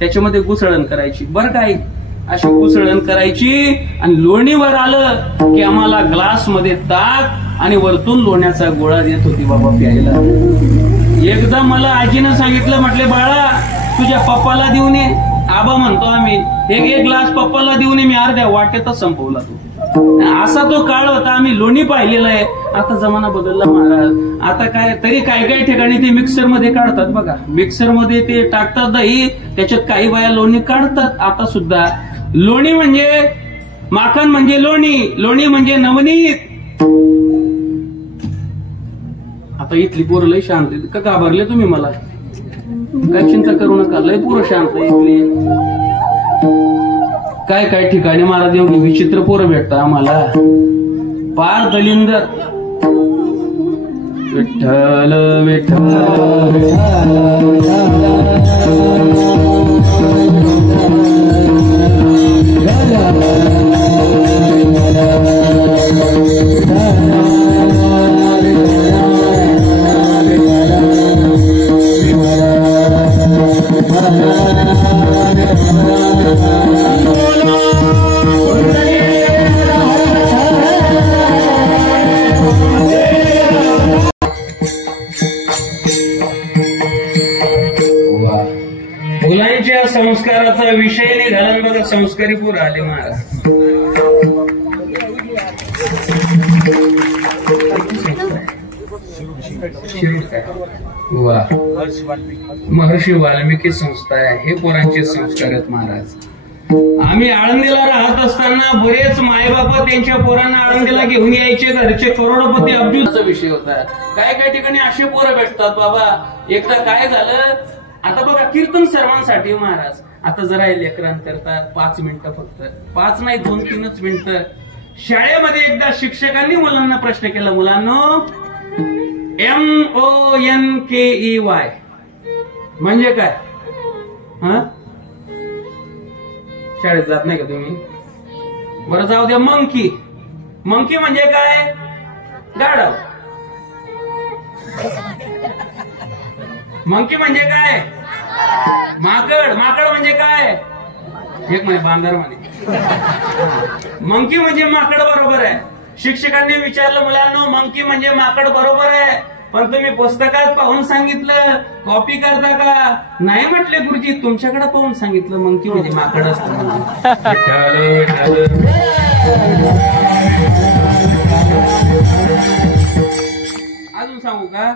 त्याच्यामध्ये घुसळण करायची बरं काय, अशी घुसळण करायची. आणि लोणीवर आलं की आम्हाला ग्लासमध्ये ताक आणि वरतून लोण्याचा गोळा देत होती बाबा प्यायला. एकदा मला आजीनं सांगितलं, म्हटले बाळा तुझ्या पप्पाला देऊन ये. आबा म्हणतो आम्ही, एक ग्लास पप्पाला देऊन ये. मी अर्ध्या वाटेतच संपवला. तू असा तो काळ होता, आम्ही लोणी पाहिलेला आहे. आता जमाना बदलला महाराज. आता काय तरी काय काय ठिकाणी ते मिक्सर मध्ये काढतात बघा, मिक्सर मध्ये ते टाकतात दही, त्याच्यात काही बाया लोणी काढतात. आता सुद्धा लोणी म्हणजे माखन म्हणजे लोणी, लोणी म्हणजे नवनीत. आता इथली पोरं लय शांत आहेत का? घाबरले तुम्ही मला? काय चिंता करू नका, लय पोरं शांत इथली. काय काय ठिकाणी महाराज एवढी विचित्र पोरं भेटतात आम्हाला, पार दलिंदर. विठ्ठल विठ्ठल मुलांच्या संस्काराचा विषय निघाला बघा, संस्कारी पोरं आले महाराज. वा, महर्षी वाल्मिकी संस्था आहे, हे पोरांचे संस्कार आहेत महाराज. आम्ही आळंदीला राहत असताना बरेच मायबाप त्यांच्या पोरांना आळंदीला घेऊन यायचे, घरचे करोडपती अब्दुलचा विषय होता. काय काय ठिकाणी असे पोरं भेटतात बाबा. एकदा काय झालं, आता बघा कीर्तन सर्वांसाठी महाराज, आता जरा लेकरांकरता 5 मिनिटं, फक्त 5 नाही 2-3 मिनिटं. शाळेमध्ये एकदा शिक्षकांनी मुलांना प्रश्न केला, मुलांनो MONKEY म्हणजे काय? हा, शाळेत जात नाही का तुम्ही? बरं जाऊ द्या. मंकी, मंकी म्हणजे काय? गाढव. मंकी म्हणजे काय? माकड. माकड म्हणजे काय? एक म्हणे बांदर म्हणे. मंकी म्हणजे माकड, बरोबर आहे. शिक्षकांनी विचारलं, मुलांनो मंकी म्हणजे माकड बरोबर आहे, पण तुम्ही पुस्तकात पाहून सांगितलं, कॉपी करता का? नाही म्हटले गुरुजी, तुमच्याकडे पाहून सांगितलं मंकी म्हणजे माकड असतं. अजून सांगू का?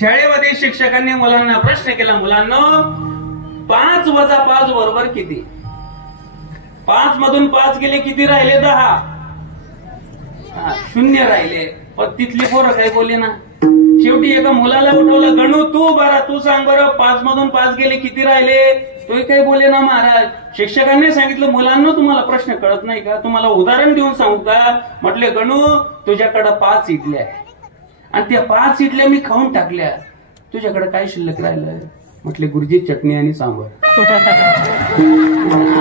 शाळेमध्ये शिक्षकांनी मुलांना प्रश्न केला, मुलांनो 5 वजा 5 बरोबर किती? 5 मधून 5 गेले, किती राहिले? 10. 0 राहिले. पण तिथली पोरं काही बोलली ना. शेवटी एका मुलाला उठवलं, गणू तू सांग बरं, 5 मधून 5 गेले, किती राहिले? तोही काही बोले ना महाराज. शिक्षकांनी सांगितलं, मुलांना तुम्हाला प्रश्न कळत नाही का? तुम्हाला उदाहरण देऊन सांगू का? म्हटले, गणू तुझ्याकडे 5 इडल्या आहे आणि त्या 5 इडल्या मी खाऊन टाकल्या, तुझ्याकडे काय शिल्लक राहिलं? म्हटले, गुरुजी चटणी आणि सांबर.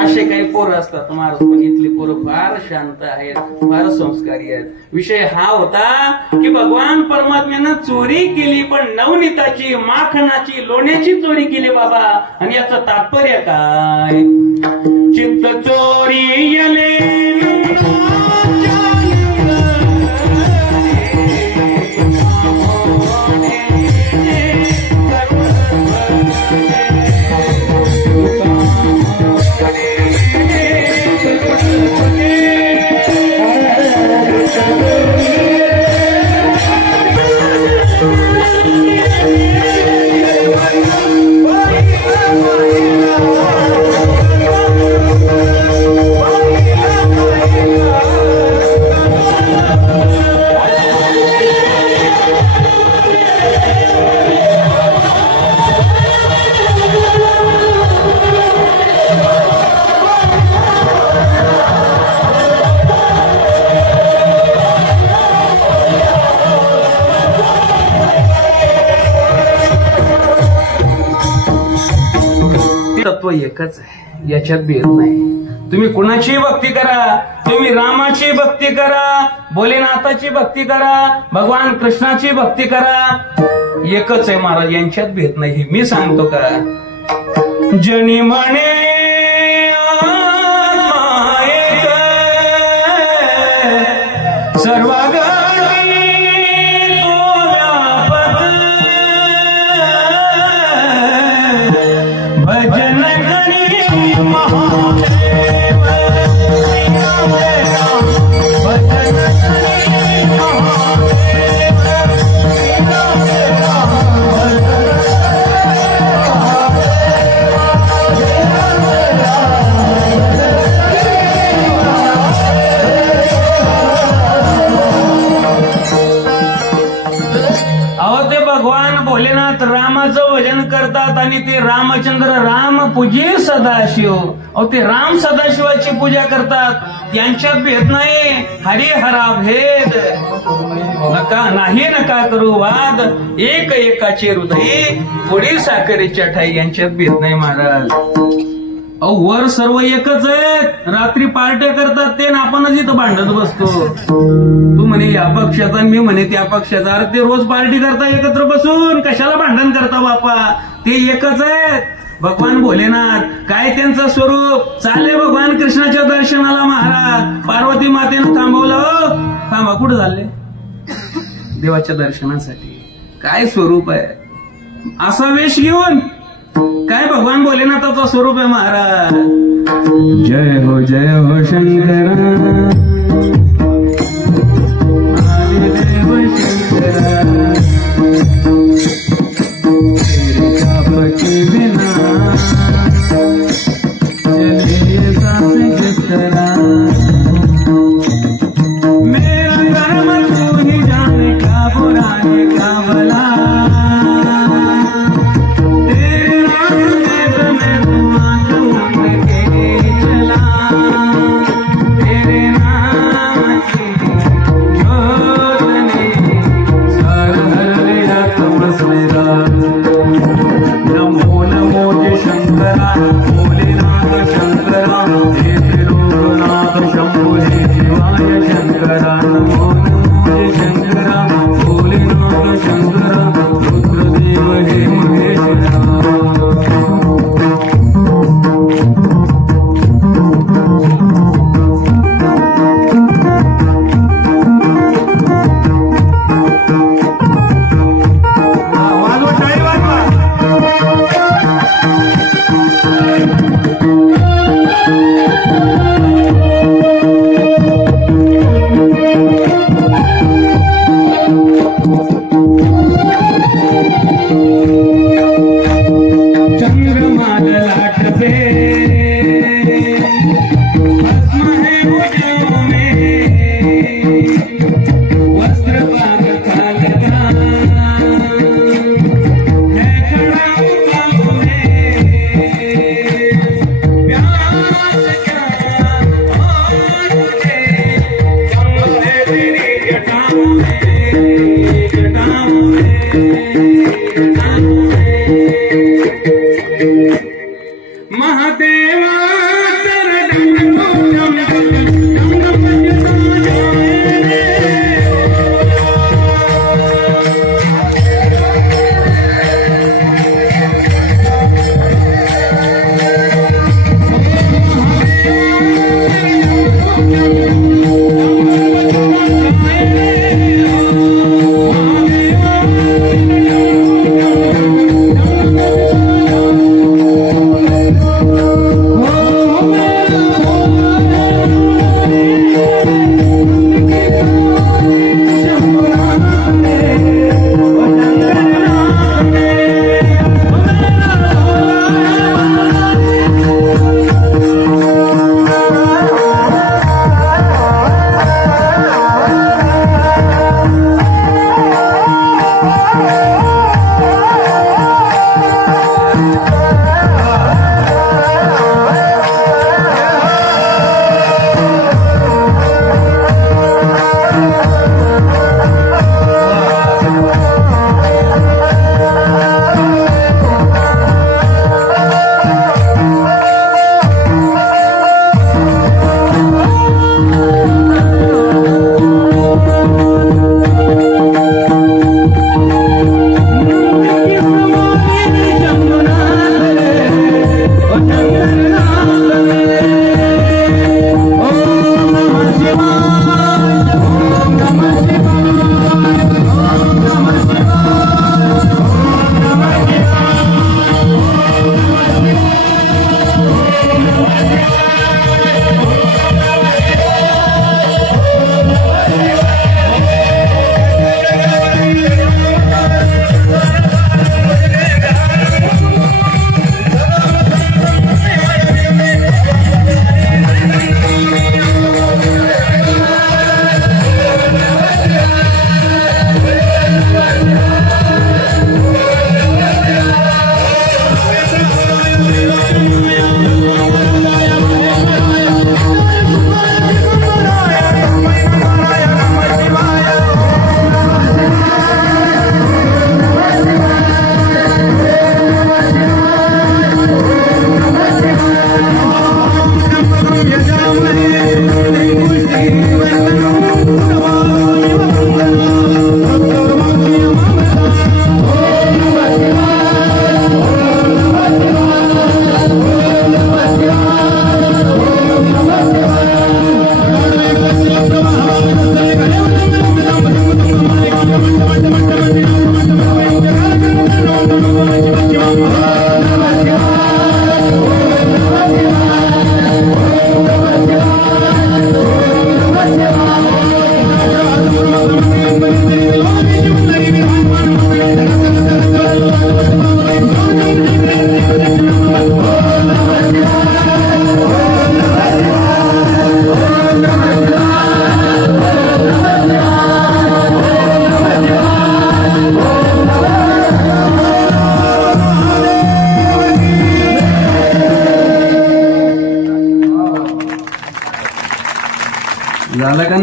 असे काही पोरं असतात महाराज. पण इथली पोरं फार शांत आहेत, फार संस्कारी आहेत. विषय हा होता की भगवान परमात्म्यानं चोरी केली, पण नवनीताची, माखनाची, लोण्याची चोरी केली बाबा. आणि याचं तात्पर्य काय? चित्त चोरी यले तत्व एकच आहे, याच्यात भेद नाही. तुम्ही कुणाची भक्ती करा, तुम्ही रामाची भक्ती करा, भोलेनाथाची भक्ती करा, भगवान कृष्णाची भक्ती करा, एकच आहे महाराज, यांच्यात भेद नाही. मी सांगतो का, जनी म्हणे सर्व भजन करतात, रामाचं भजन करतात आणि ते रामचंद्र राम पूजे सदाशिव. अहो ते राम सदाशिवाची पूजा करतात, यांच्यात भेद नाही. हरिहरा भेद नका करू वाद, एक एकाचे हृदय थोडी साखरेच्या ठाई. यांच्यात भेद नाही महाराज. अहो वर सर्व एकच आहेत, रात्री पार्ट्या करतात ते, आपणच इथं भांडत बसतो. तू म्हणे या पक्षाचा आणि मी म्हणे त्या पक्षाचा. अरे ते रोज पार्टी करता एकत्र बसून, कशाला भांडण करता बापा? ते एकच आहेत. भगवान भोलेनाथ काय त्यांचं स्वरूप. चालले भगवान कृष्णाच्या दर्शनाला महाराज. पार्वती मातेनं थांबवलं. हो थांबा, कुठं चालले? देवाच्या दर्शनासाठी. काय स्वरूप आहे, असा वेश घेऊन काय भगवान भोलेनाथाचं स्वरूप आहे महाराज. जय हो शंकरा, आदिदेव शंकरा, तेरे जाप के बिना चले सांस किस तरह. मेरा कर्म तू ही जाने, क्या बुरा है क्या भला.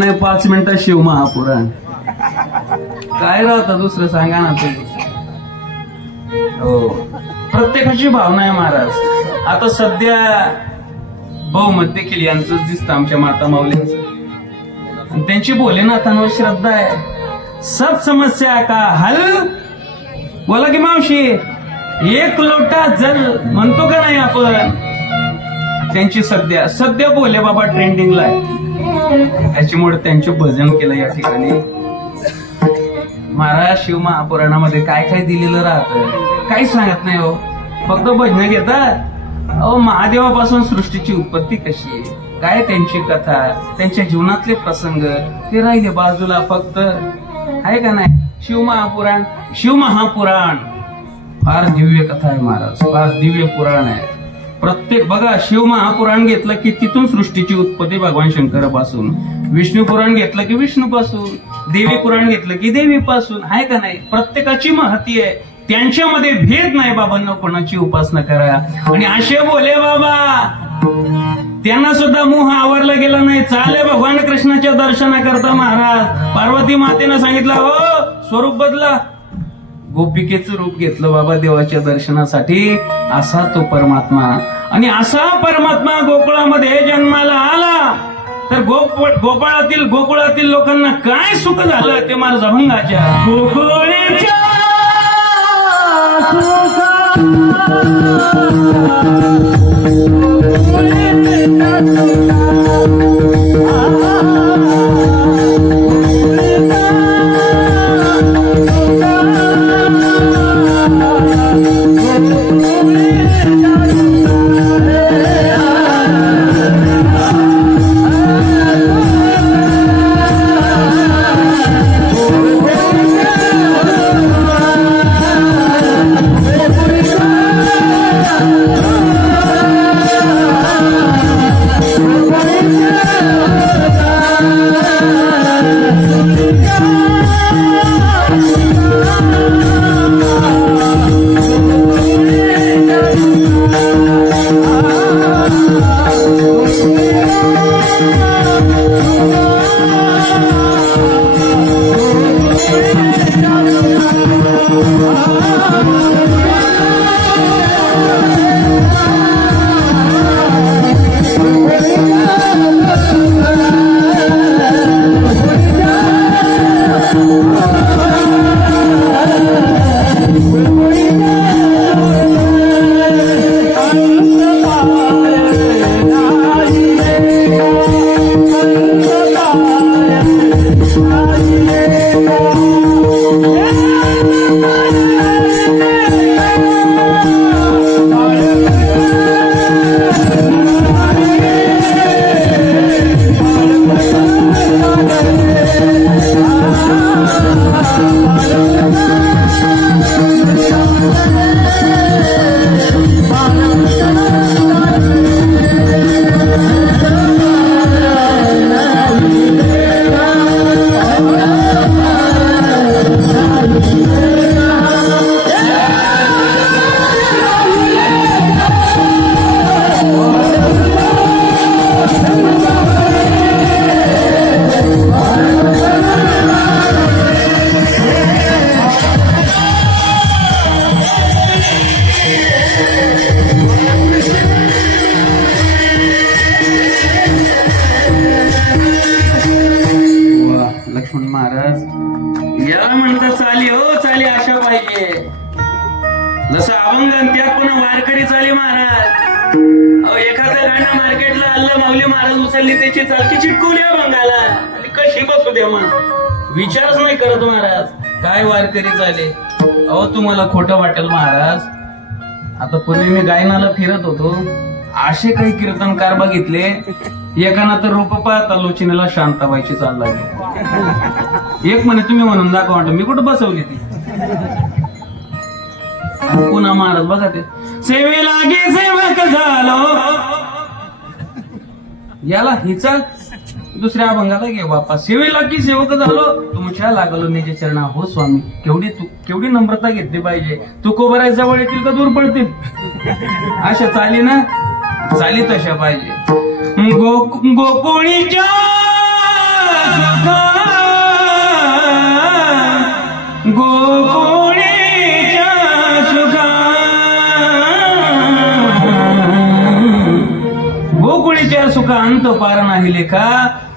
नाही 5 मिनिटात शिव महापुराण. काय राहतं दुसरं सांगा ना तुम्ही. हो, प्रत्येकाची भावना आहे महाराज. आता सध्या बहुमत देखील यांचंच दिसतं आमच्या माता माऊलींचं. त्यांची भोलेनाथांवर श्रद्धा आहे. सब समस्या का हल, बोला की मावशी, 1 लोटा जल म्हणतो का नाही आपण. त्यांची सध्या भोले बाबा ट्रेंडिंगला आहे. त्याच्यामुळे त्यांचे भजन केलं या ठिकाणी. महाराज शिव महापुराणामध्ये काय काय दिलेलं राहतं काही सांगत नाही हो. फक्त भजन घेतात. अहो, महादेवापासून सृष्टीची उत्पत्ती कशी आहे, काय त्यांची कथा, त्यांच्या जीवनातले प्रसंग ते राहिले बाजूला. फक्त आहे का नाही शिव महापुराण फार दिव्य कथा आहे महाराज, फार दिव्य पुराण आहे. प्रत्येक बघा, शिव महापुराण घेतलं की तिथून सृष्टीची उत्पत्ती भगवान शंकरापासून, विष्णू पुराण घेतलं की विष्णूपासून, देवी पुराण घेतलं की देवीपासून. आहे का नाही. प्रत्येकाची महती आहे. त्यांच्यामध्ये भेद नाही. बाबांना कोणाची उपासना करा. आणि असे बोले बाबा, त्यांना सुद्धा मोह आवरला गेला नाही. चाले भगवान कृष्णाच्या दर्शनाकरता महाराज पार्वती मातेनं सांगितलं, हो स्वरूप बदला. गोपिकेचं रूप घेतलं बाबा देवाच्या दर्शनासाठी. असा तो परमात्मा. आणि असा परमात्मा गोकुळामध्ये जन्माला आला तर गोकुळातील लोकांना काय सुख झालं ते महाराज अभंगाच्या गोकुळच्या जसं अभंग त्यात पुन्हा वारकरी चाली महाराज. एखादं गाणं मार्केटला आलं, माऊली महाराज उचलली त्याची चालकी चिटकवली अभंगाला आणि कशी बसू द्या मग विचारच नाही करत महाराज. काय वारकरी चाले. अहो तुम्हाला खोटं वाटेल महाराज. आता पूर्वी मी गायनाला फिरत होतो, असे काही कीर्तनकार बघितले. एकाना तर रूप पाहता लोचनेला शांताबाईची चाल लागली. एक म्हणे तुम्ही म्हणून दाखवा वाटत, मी कुठं बसवली ती. पुन्हा महाराज बघा ते सेवे लागे सेवक झालो, याला हिचा दुसऱ्या अभंगाला घे बापा. सेवेला की सेवक झालो, तुमच्या लागलो निज चरणा हो स्वामी. केवढी नम्रता घेतली पाहिजे. तू कोबराय जवळ येतील का दूर पडतील. अशा चाली ना, चाली तशा पाहिजे. गोकुळीच्या अंत पार नाही लेखा.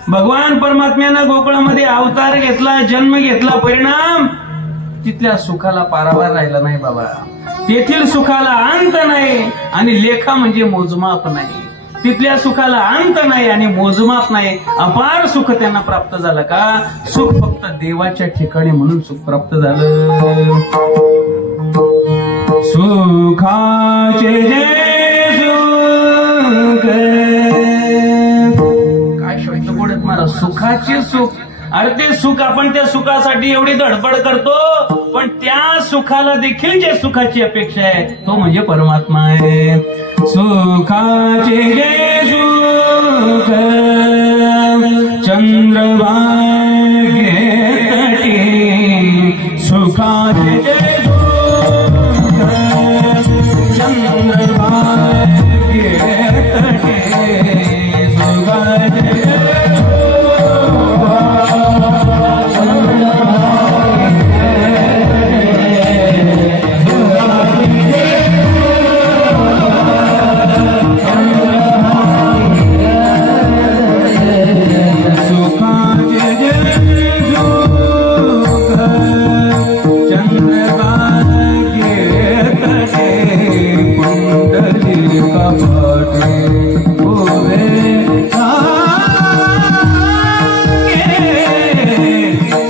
भगवान परमात्म्यानं गोकुळामध्ये अवतार घेतला, जन्म घेतला, परिणाम तिथल्या सुखाला पारावार राहिला नाही बाबा. तेथील सुखाला अंत नाही आणि लेखा म्हणजे मोजमाप नाही. तिथल्या सुखाला अंत नाही आणि मोजमाप नाही. अपार सुख त्यांना प्राप्त झालं का? सुख फक्त देवाच्या ठिकाणी म्हणून सुख प्राप्त झालं. सुखाचे जे सुख, काय शब्द बोलत मला, सुखाचे सुख. अरे ते सुख, आपण त्या सुखासाठी एवढी धडपड करतो, पण त्या सुखाला देखील जे सुखाची अपेक्षा आहे तो म्हणजे परमात्मा आहे. सुखाचे जे सुख चंद्रभागे तटी, सुखाचे जे सुख चंद्रभागे तटी,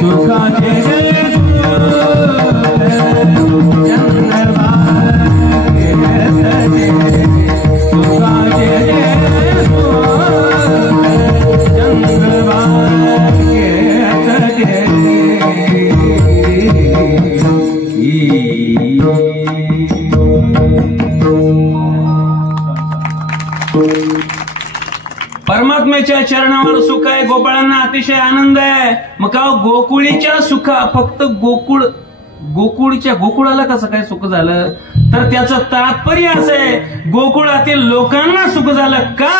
सुखाचे परमात्म्याच्या चरणावर सुख आहे. गोपाळांना अतिशय आनंद आहे. मग का गोकुळीच्या सुखा फक्त गोकुळाला कसं काय सुख झालं, तर त्याचं तात्पर्य असं आहे, गोकुळातील लोकांना सुख झालं का?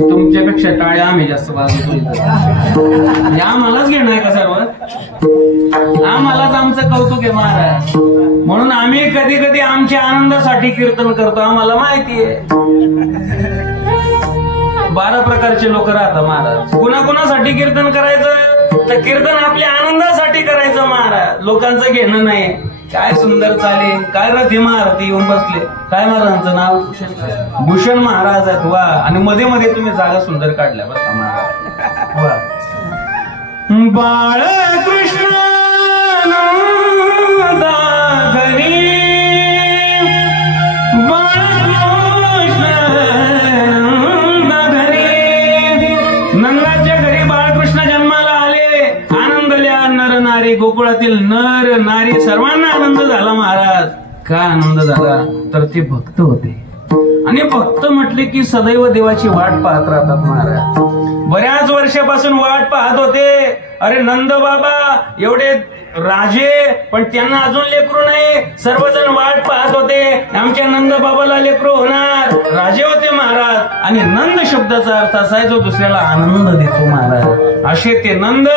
तुमच्यापेक्षा टाळ्या आम्ही जास्त बाजू आम्हालाच घेणार का सर्व. आम्हालाच आमचं कौतुक आहे महाराज. म्हणून आम्ही कधी कधी आमच्या आनंदासाठी कीर्तन करतो. आम्हाला माहितीये 12 प्रकारचे लोक राहतात महाराज. कुणाकुणासाठी कीर्तन करायचं तर कीर्तन आपल्या आनंदासाठी करायचं महाराज. लोकांचं घेणं नाही. काय सुंदर चालेल, काय रथी महारथी येऊन बसले. काय महाराजांचं नाव? भूषण महाराज आहेत. वा. आणि मध्ये मध्ये तुम्ही जागा सुंदर काढल्या बरं का महाराज. वा. बाळकृष्ण घरी नंदाच्या घरी बाळकृष्ण जन्माला आले. आनंदल्या नर नारी, गोकुळातील नर नारी सर्वांना आनंद झाला महाराज. का आनंद झाला तर ते भक्त होते. आणि भक्त म्हटले की सदैव देवाची वाट पाहत राहतात महाराज. बऱ्याच वर्षापासून वाट पाहत होते. अरे नंद बाबा एवढे राजे, पण त्यांना अजून लेकरू नाही. सर्वजण वाट पाहत होते आमच्या नंद बाबाला लेकरू होणार. राजे होते महाराज. आणि नंद शब्दाचा अर्थ असा आहे जो दुसऱ्याला आनंद देतो महाराज. असे ते नंद.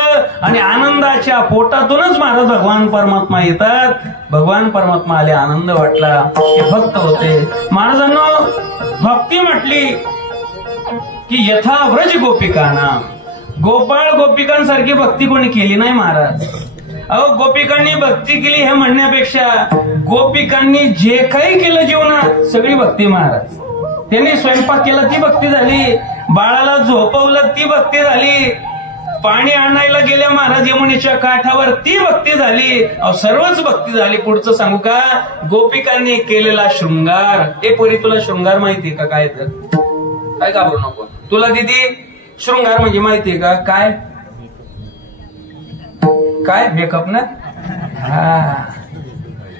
आणि आनंदाच्या पोटातूनच महाराज भगवान परमात्मा येतात. भगवान परमात्मा आले, आनंद वाटला. हे भक्त होते महाराजांनो. भक्ती म्हटली की यथा व्रज गोपिकांना, गोपाळ गोपिकांसारखी भक्ती कोणी केली नाही महाराज. अहो गोपिकांनी भक्ती केली हे म्हणण्यापेक्षा गोपिकांनी जे काही केलं जीवनात सगळी भक्ती महाराज. त्यांनी स्वयंपाक केला ती भक्ती झाली. बाळाला झोपवलं ती भक्ती झाली. पाणी आणायला गेल्या महाराज यमुनेच्या काठावर ती भक्ती झाली. अहो सर्वच भक्ती झाली. पुढचं सांगू का? गोपिकांनी केलेला शृंगार. हे पोरी तुला शृंगार माहितीये का? काय तर काय घाबरू नको. तुला दिदी शृंगार म्हणजे माहितीये का? काय काय मेकअप ना? हा,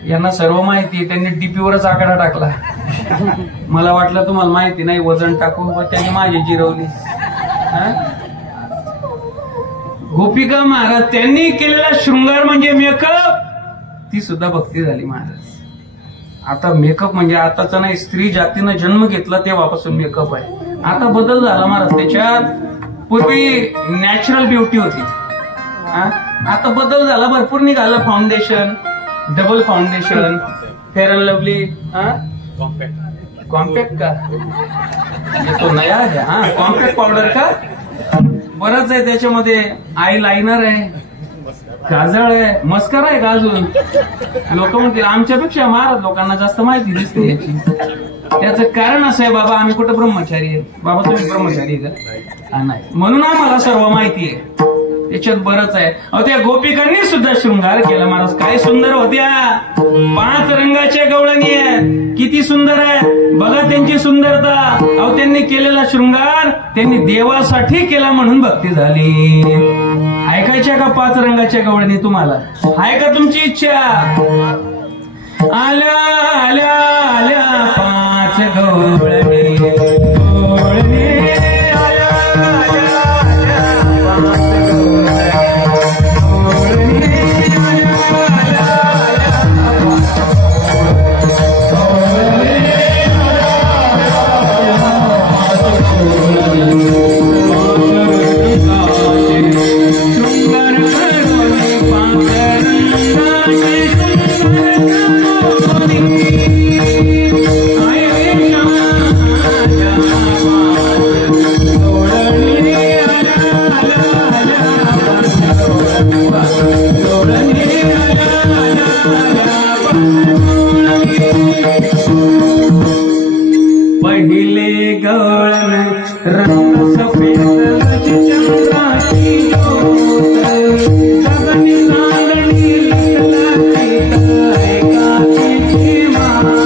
यांना सर्व माहिती. त्यांनी डीपीवरच आकडा टाकला. मला वाटलं तुम्हाला माहिती नाही, वजन टाकू. त्यांनी माझी जिरवली. गोपिका महाराज त्यांनी केलेला शृंगार म्हणजे मेकअप, ती सुद्धा भक्ती झाली महाराज. आता मेकअप म्हणजे आताचा नाही, स्त्री जातीनं जन्म घेतला तेव्हापासून मेकअप आहे. आता बदल झाला महाराज त्याच्यात. पूर्वी नॅचरल ब्युटी होती. आता बदल झाला, भरपूर निघाला. Foundation, double foundation, fair and lovely, compact का तो नया आहे. हा, कॉम्पॅक्ट पावडर का बरंच आहे त्याच्यामध्ये. आय लायनर आहे, काजळ आहे, मस्करा आहे का अजून. लोक म्हणतील आमच्यापेक्षा महाराज लोकांना जास्त माहिती दिसते याची. त्याचं कारण असं आहे बाबा, आम्ही कुठं ब्रह्मचारी आहे. बाबा तुम्ही ब्रह्मचारी का? नाही, म्हणून आम्हाला सर्व माहिती आहे. त्याच्यात बरंच आहे. अहो त्या गोपिकांनी सुद्धा शृंगार केला महाराज. काय सुंदर होत्या. 5 रंगाच्या गवळणी आहेत. किती सुंदर आहे बघा त्यांची सुंदरता. अहो त्यांनी केलेला शृंगार त्यांनी देवासाठी केला म्हणून भक्ती झाली. ऐकायच्या का 5 रंगाच्या गवळणी तुम्हाला? आहे का तुमची इच्छा? आल्या आल्या आल्या 5 गवळणी, पहिले गवळण रंग सफेद चंद्राची ज्योत, गगनी लालणी लालची एकाची माळ.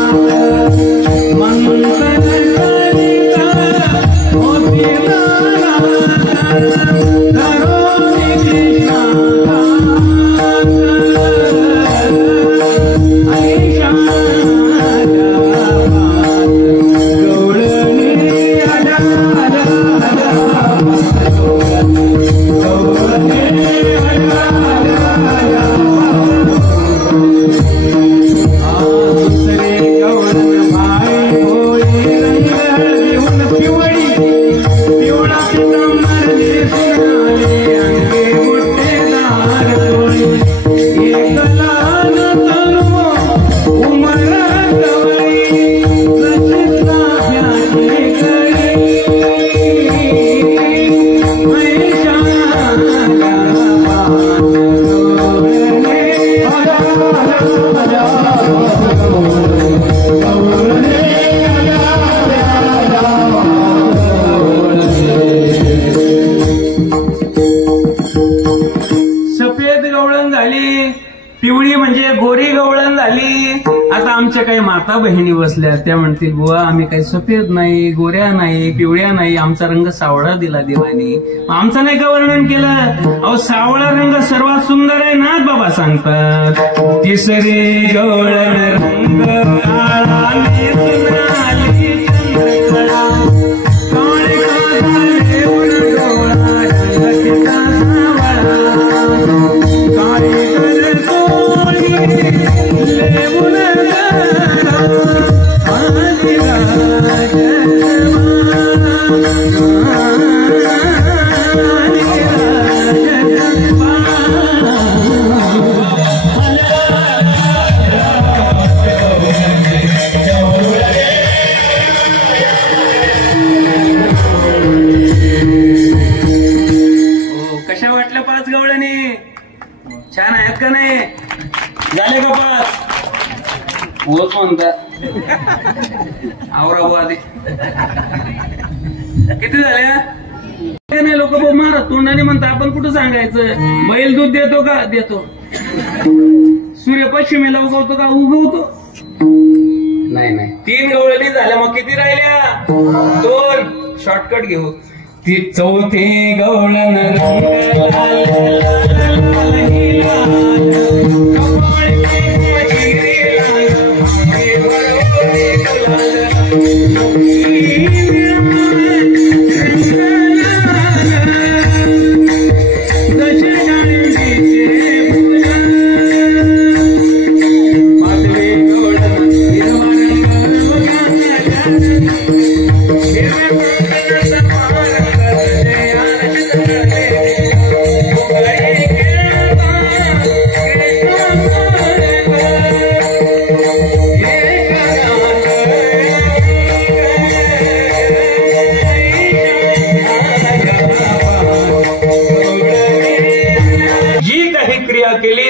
बहिणी बसल्या, त्या म्हणतील बुवा आम्ही काही सफेद नाही, गोऱ्या नाही, पिवळ्या नाही, आमचा रंग सावळा दिला देवाने. आमचं नाही का वर्णन केलं? अहो सावळा रंग सर्वात सुंदर आहे ना बाबा सांगतात. तिसरी गवळण रंग काळा नेसून आली चंद्रकळा, काळे काळे उन डोळा ढलकिता सावळा, काळे कर कोळी लेऊन कशा वाटल्या 5 गवळणी? छान आहेत का नाही? झाले का 5? होच म्हणता आवरा बुवा आधी. किती झाल्या? नाही लोक मारा तोंडाने म्हणता, आपण कुठं सांगायचं? बैल दूध देतो का? देतो. सूर्य पश्चिमेला उगवतो का? उगवतो. नाही नाही 3 गवळणी झाल्या, मग किती राहिल्या? 2. शॉर्टकट घेऊ. ती 4थी गवळण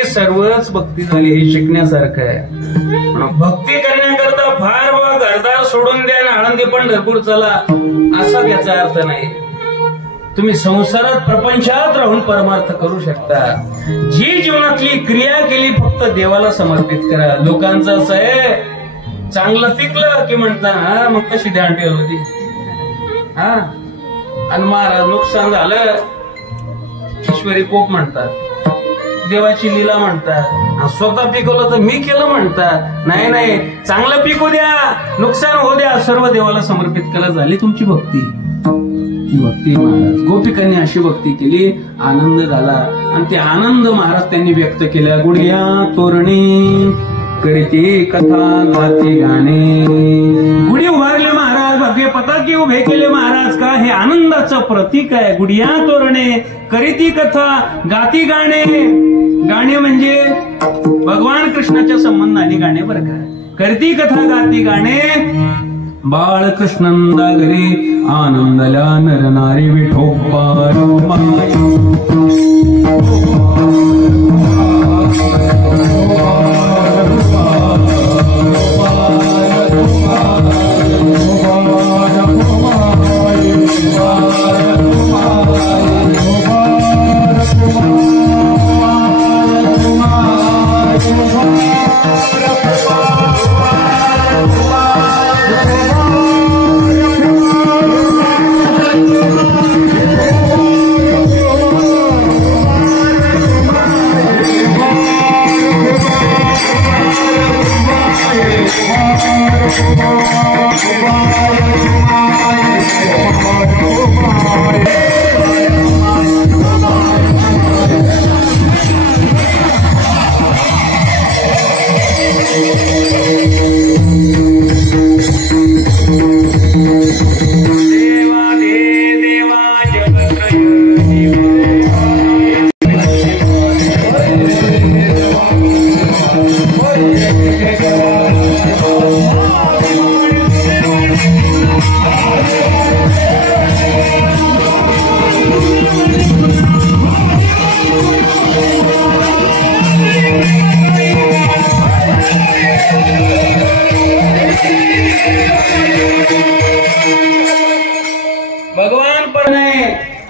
सर्वच भक्ती झाली. हे शिकण्यासारखं आहे. भक्ती करण्याकरता फार वा घरदार सोडून द्या आणि आळंदी पंढरपूर चला असा त्याचा अर्थ नाही. तुम्ही संसारात प्रपंचात राहून परमार्थ करू शकता. जी जीवनातली क्रिया केली फक्त देवाला समर्पित करा. लोकांचं असं आहे, चांगलं पिकलं की म्हणता हा मग कशी दांडी होती, हा आणि महाराज नुकसान झालं ईश्वरी कोप म्हणतात, देवाची लीला म्हणतात. स्वतः पिकवलं तर मी केलं म्हणतात. नाही नाही, चांगलं पिकू द्या, नुकसान होऊ द्या, सर्व देवाला समर्पित करा. झाली तुमची भक्ती. ही भक्ती महाराज गोपिकांनी अशी भक्ती केली, आनंद झाला आणि ते आनंद महाराज त्यांनी व्यक्त केला. गुडिया तोरणी करीती कथा गाती गाणे. गुढी उभारले महाराज, भगवे पताके उभे केले महाराज. का हे आनंदाचं प्रतीक आहे. गुडिया तोरणे करीती कथा गाती गाणे. गाणे म्हणजे भगवान कृष्णाच्या संबंधाने गाणे बरं का. करती कथा गाती गाणे. बाळकृष्णंदा घरी आनंदल्या नरनारी विठोबा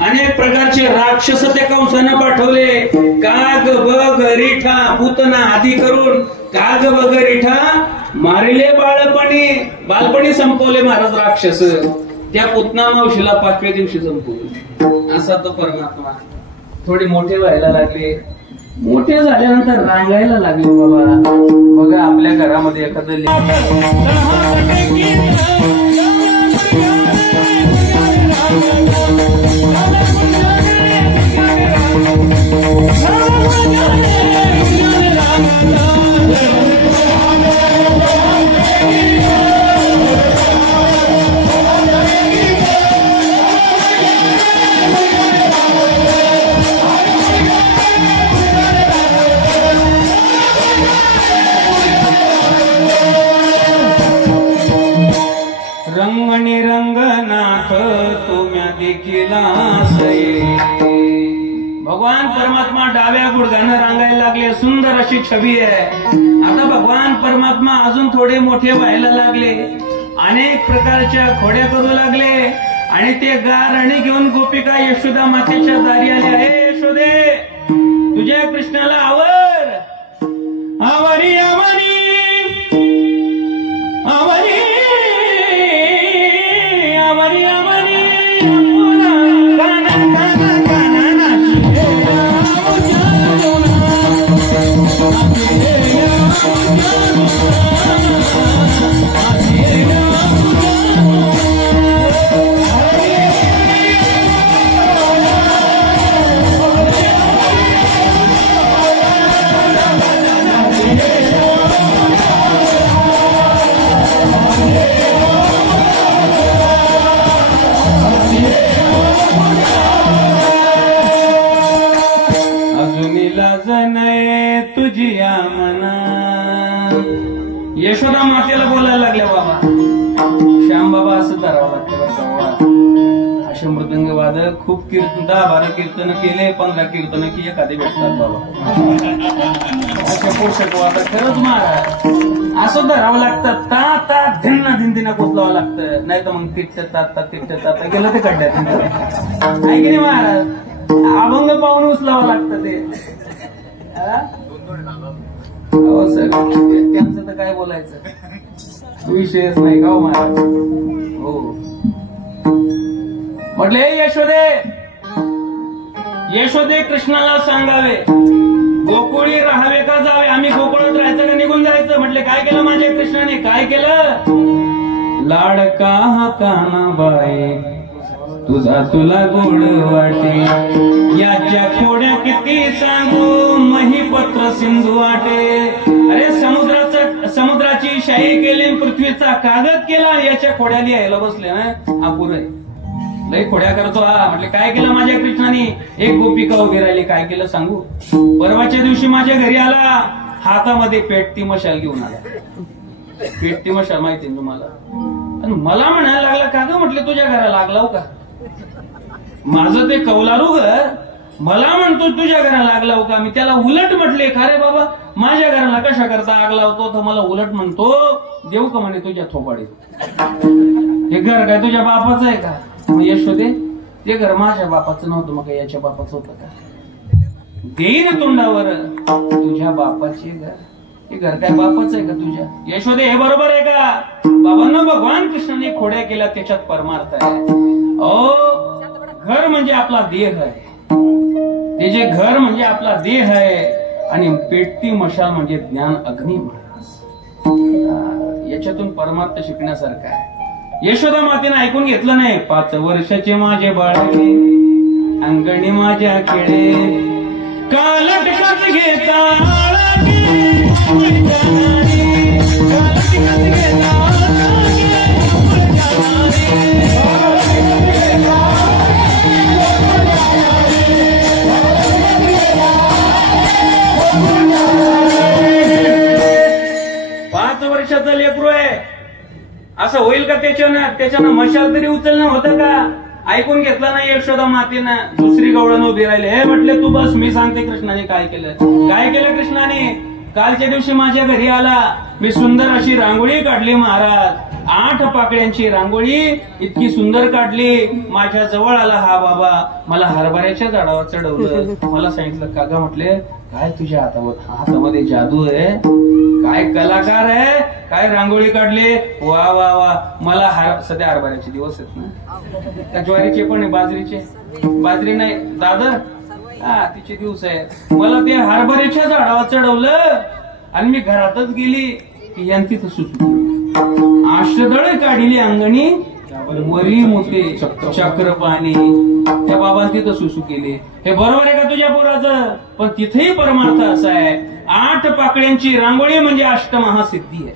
अनेक प्रकारचे राक्षस त्या कंसानं पाठवले. काग बग रिठा पूतना आदी करून काग बग रिठा मारिले बालपणी संपवले महाराज राक्षस, त्या पुतना मावशीला 5व्या दिवशी संपवले. असा तो परमात्मा. थोडे मोठे व्हायला लागले, मोठे झाल्यानंतर रांगायला लागले. बाबा बघा आपल्या घरामध्ये एखादं रंगणी रंगनाथ तुम्या देखीला भगवान परमात्मा डाव्या गुडघ्यानं रांगायला लागले. सुंदर अशी छबी आहे. आता भगवान परमात्मा अजून थोडे मोठे व्हायला लागले, अनेक प्रकारच्या खोड्या करू लागले आणि ते गारणी घेऊन गोपिका यशोदा मातेच्या दारी आले. हे यशोदे, तुझ्या कृष्णाला आवर, आवरी आवरी आवरी आवरी आवरी यशोदा मातेला बोलायला लागल्या. बाबा श्याम बाबा असं धरावं लागतं. असे मृदंग वादक खूप 10-12 कीर्तन केले, 15 कीर्तन की एखादे भेटतात बाबा. असे पोषक वादक खरंच महाराज असं धरावं लागतं. ता धिन्ना धिंदिना कोचलावं लागतं, नाही तर मग तिट्ट तात गेलं ते खड्ड्यात. आहे की नाही महाराज? अभंग पाहून उचलावं लागतं ते. हो सर, त्यांचं तर काय बोलायचं, विषयच नाही का हो महाराज. हो म्हटले यशोदे कृष्णाला सांगावे गोकुळी राहावे का जावे. आम्ही गोकुळात राहायचं का निघून जायचं. म्हटले काय केलं माझ्या कृष्णाने, काय केलं. लाडका हा कानाबाई तुझा तुला गोड वाटे, याच्या खोड्या किती सांगू महिपत्र सिंधू वाटे. अरे समुद्राची शाही केली, पृथ्वीचा कागद केला, याच्या खोड्या लिहायला बसले ना. अपुर आहे, लय खोड्या करतो हा. म्हटले काय केलं माझ्या कृष्णाने. एक गोपिका उभी राहिली, काय केलं सांगू. परवाच्या दिवशी माझ्या घरी आला, हातामध्ये पेटती मशाल घेऊन आला. पेटती मशाल माहिती तुम्हाला. आणि मला म्हणायला लागला का ग. म्हटले तुझ्या घराला आग लावू का. माझं ते कौलारू घर, मला म्हणतो तुझ्या घराला आग लावू का. मी त्याला उलट म्हटले, का रे बाबा माझ्या घराला कशा करता आग लावतो. तर मला उलट म्हणतो, देऊ का म्हणे तुझ्या थोपाडीत. हे घर काय तुझ्या बापाचं आहे का. मग यशोदे ते घर माझ्या बापाचं नव्हतं, मग याच्या बापाचं होतं का. देईन तोंडावर तुझ्या बापाचे घर. हे घर काय बापाचं आहे का तुझ्या. यशोदे हे बरोबर आहे का. बाबांना भगवान कृष्णाने खोड्या केल्या, त्याच्यात परमार्थ आहे. घर म्हणजे आपला देह आहे, ते जे घर म्हणजे आपला देह आहे, आणि पेटती मशाल म्हणजे ज्ञान अग्नी महाराज. याच्यातून परमार्थ शिकण्यासारखं आहे. यशोदा मातेने ऐकून घेतलं नाही. 5 वर्षाचे माझे बाळके अंगणी माझ्या खेळे, कालटकात घेता 5 वर्षाचं लेकरू आहे, असं होईल का. त्याच्यानं मशाल तरी उचलणं होतं का. ऐकून घेतलं नाही यशोदा मातेनं. दुसरी गवळण उभी राहिली. हे म्हटले तू बस, मी सांगते कृष्णाने काय केलं. काय केलं कृष्णाने. कालच्या दिवशी माझ्या घरी आला, मी सुंदर अशी रांगोळी काढली महाराज. 8 पाकळ्यांची रांगोळी इतकी सुंदर काढली. माझ्या जवळ आला हा बाबा, मला हरभऱ्याच्या झाडावर चढवलं. मला सांगितलं काका, म्हटले काय तुझ्या हातामध्ये जादू आहे. काय कलाकार आहे, काय रांगोळी काढले, वा वा वा. मला सध्या हरभऱ्याचे दिवस आहेत ना, ज्वारीचे पण आहे, बाजरी नाही दादर, हा तिचे दिवस आहे. मला ते हरभऱ्याच्या झाडावर चढवलं आणि मी घरातच गेली की यांनी तिथं सुचलं, अष्टदळ काढिली अंगणी वरी मोठे चक्र पाणी. त्या बाबांनी तिथं सुसू केले. हे बरोबर आहे का तुझ्या पोराचं? पण तिथेही परमार्थ असा आहे, 8 पाकळ्यांची रांगोळी म्हणजे अष्टमहासिद्धी आहे.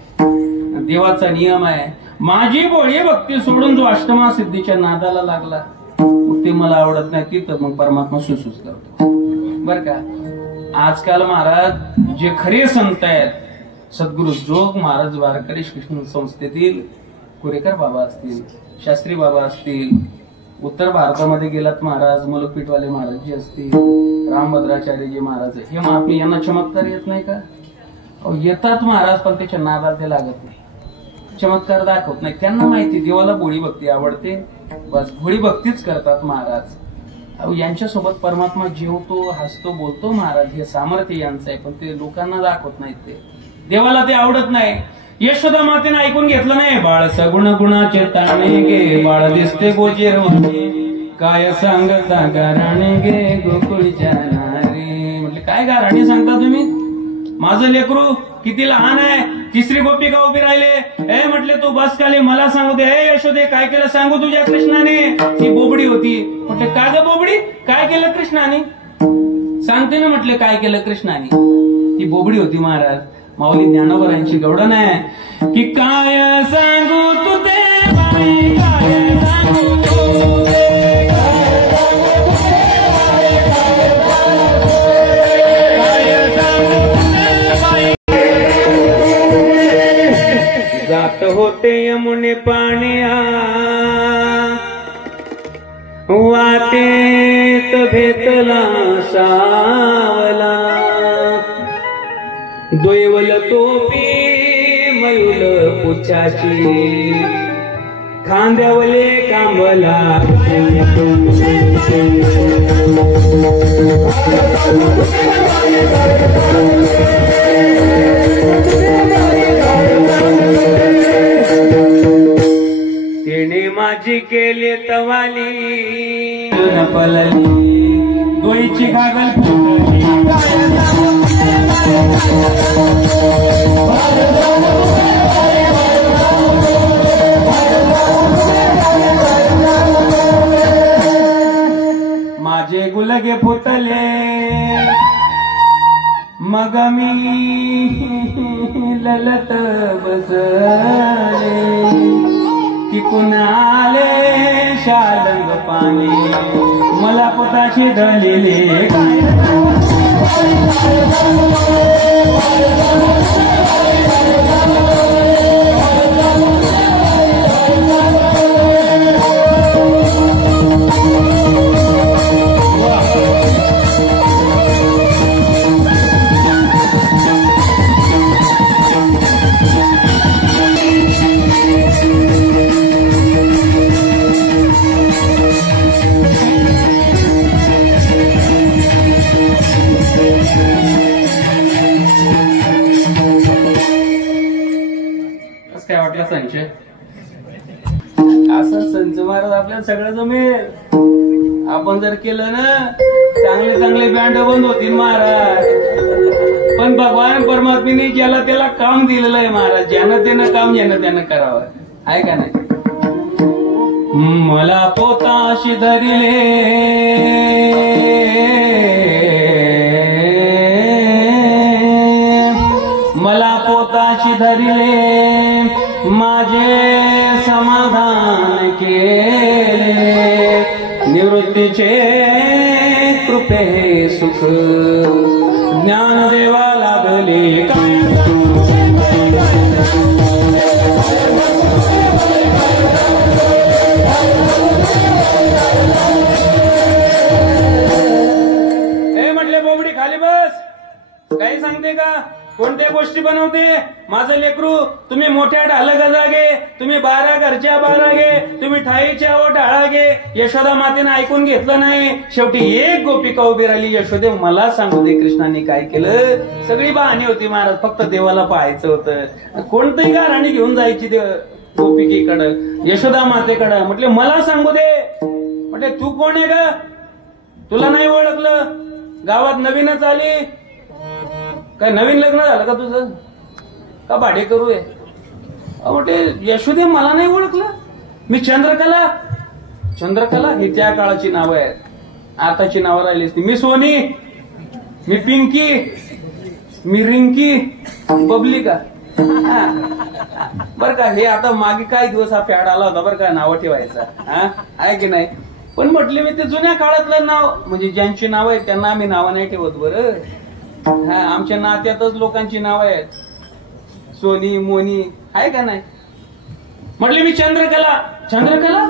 देवाचा नियम आहे, माझी भोळी भक्ती सोडून जो अष्टमहासिद्धीच्या नादाला लागला मग ते मला आवडत नाही, तिथं मग परमात्मा सुसूच करतो. बर का? आजकाल महाराज जे खरे संत आहेत, सद्गुरु जोग महाराज वारकरी कृष्ण संस्थेतील कुरेकर बाबा असतील, शास्त्री बाबा असतील, उत्तर भारतामध्ये गेलात महाराज मलकपीठवाले महाराज जे असतील, रामभद्राचार्यजी महाराज, हे आपली यांना चमत्कार येत नाही का? येतात महाराज, पण त्याच्या नादात ते लागत नाही, चमत्कार दाखवत नाही. त्यांना माहिती देवाला भोळी भक्ती आवडते, बस भोळी भक्तीच करतात महाराज. यांच्यासोबत परमात्मा जेवतो, हसतो, बोलतो महाराज, हे सामर्थ्य यांचं आहे, पण ते लोकांना दाखवत नाहीत. ते देवाला ते आवडत नाही. यशोदा मातेनं ऐकून घेतलं नाही, बाळ सगुण गुणाचे ताणे गे, बाळ दिसते गोचेर काय सांगता गाराणे गे गोकुळच्या नारी. म्हटले काय गाराणी सांगता तुम्ही? माझं लेकरू किती लहान आहे, तिसरी गोपिका उभी राहिले. ए म्हटले तू बस खाली, मला सांगू दे. ए यशोदे काय केलं सांगू तुझ्या कृष्णाने? ती बोबडी होती. म्हटले का ग बोबडी, काय केलं कृष्णाने? सांगते ना म्हटले काय केलं कृष्णाने. ती बोबडी होती महाराज. माऊली ज्ञानोबरांची गवडण आहे की काय सांगू तू ते बाई, काय सांगू तू ते, जात होते यमुने पाण्या वाटेत भेटला सावला, दोयवल टोपी मयूल पुछाची खांद्यावले कांबला. तिने माझी केली तवाली पलली, डोळीची घागल माझे गुलगे फुटले, मग मी ललत बसले, तिकून आले शालंग पाणी, मला पोटाशी ढळलेले संचय. असं संच महाराज आपल्याला सगळं जमेल. आपण जर केलं ना, चांगले चांगले बँड बंद होतील महाराज. पण भगवान परमात्मेने ज्याला त्याला काम दिलेलं आहे महाराज, ज्यानं त्यानं काम ज्यानं त्यानं करावं, आहे का नाही? मला पोताशी धरिले मला पोताशी धरिले, माझे समाधान केले, निवृत्तीचे कृपे सुख ज्ञानदेवा लागले. म्हटले बोबडी खाली बस, काही सांगते का? कोणत्या गोष्टी बनवते? माझं लेकरू तुम्ही मोठ्या ढाल जागे, तुम्ही 12 घरच्या बारा गे, तुम्ही ठाईच्या ओ टाळा गे. यशोदा मातेनं ऐकून घेतलं नाही. शेवटी एक गोपिका उभी राहिली. यशोदे मला सांगू दे कृष्णाने काय केलं. सगळी बहाणी होती महाराज, फक्त देवाला पाहायचं होतं. कोणतंही गाराणी घेऊन जायची गोपिकेकडं, यशोदा मातेकडं. म्हटले मला सांगू दे. म्हटले तू कोण आहे ग, तुला नाही ओळखलं, गावात नवीनच आली काय, नवीन लग्न झालं का तुझं, का भाडे करू आहे. म्हटले यशोदे मला नाही ओळखलं, मी चंद्रकला. चंद्रकला ही त्या काळाची नावं आहेत, आताची नावं राहिलीच ती. मी सोनी, मी पिंकी, मी रिंकी, बबलिका. बर का, हे आता मागे काही दिवस हा फॅड आला होता बर का, नावं ठेवायचा. आहे की नाही. पण म्हटले मी ते जुन्या काळातलं नाव, म्हणजे ज्यांची नाव आहेत त्यांना आम्ही नावं नाही ठेवत बरं. आमच्या नात्यातच लोकांची नावं आहेत, सोनी मोनी, आहे का नाही. म्हटले मी चंद्रकला. चंद्रकला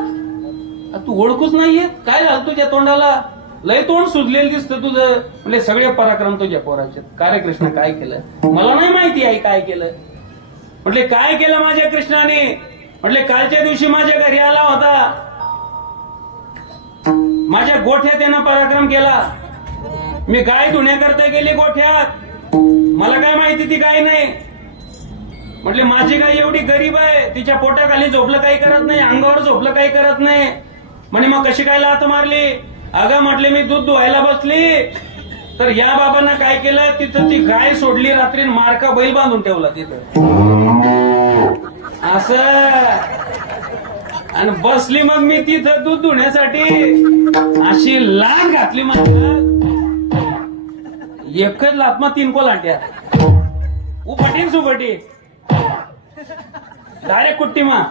तू ओळखूच नाहीये, काय झालं तुझ्या तोंडाला, लय तोंड सुजलेलं दिसतं तुझं. म्हणजे सगळे पराक्रम तुझ्या पोराचे. काय कृष्ण काय केलं, मला नाही माहिती आहे काय केलं. म्हटले काय केलं माझ्या कृष्णाने. म्हटले कालच्या दिवशी माझ्या घरी आला होता, माझ्या गोठ्यात त्यानं पराक्रम केला. मी गाय धुण्याकरता गेली गोठ्यात, मला काय माहिती ती गाय नाही. म्हटले माझी गाय एवढी गरीब आहे, तिच्या पोटाखाली झोपलं काही करत नाही, अंगावर झोपलं काही करत नाही. म्हणे मग कशी काय लात मारली. अगं म्हटले मी दूध धुवायला बसली तर या बाबांना काय केलं, तिथं ती गाय सोडली रात्री, मारका बैल बांधून ठेवला तिथं असं. आणि बसली मग मी तिथं दूध धुण्यासाठी, अशी लाट घातली मला, एकच लातमा 3 कोलांट्या, उपटी सुपटी, डायरेक्ट कुट्टी मा.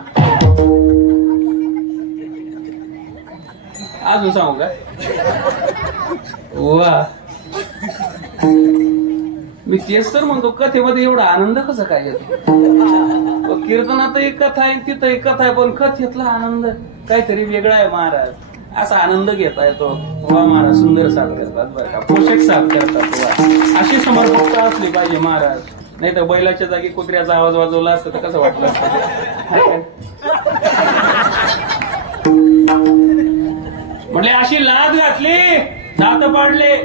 अजून सांगू का, वा मी तेच तर म्हणतो, कथेमध्ये एवढा आनंद कसा काय येतो. कीर्तनात एक कथा आहे, तिथं एक कथा आहे, पण कथेतला आनंद काहीतरी वेगळा आहे महाराज. असा आनंद घेता येतो. वा महाराज सुंदर साथ करतात बरं का, पोषक साथ करतात. वा अशी समर्पकता असली पाहिजे महाराज, नाही तर बैलाच्या जागी कुत्र्याचा आवाज वाजवला असतं तर कसं वाटलं असतं. म्हटले अशी लाद घातली, दात पाडले.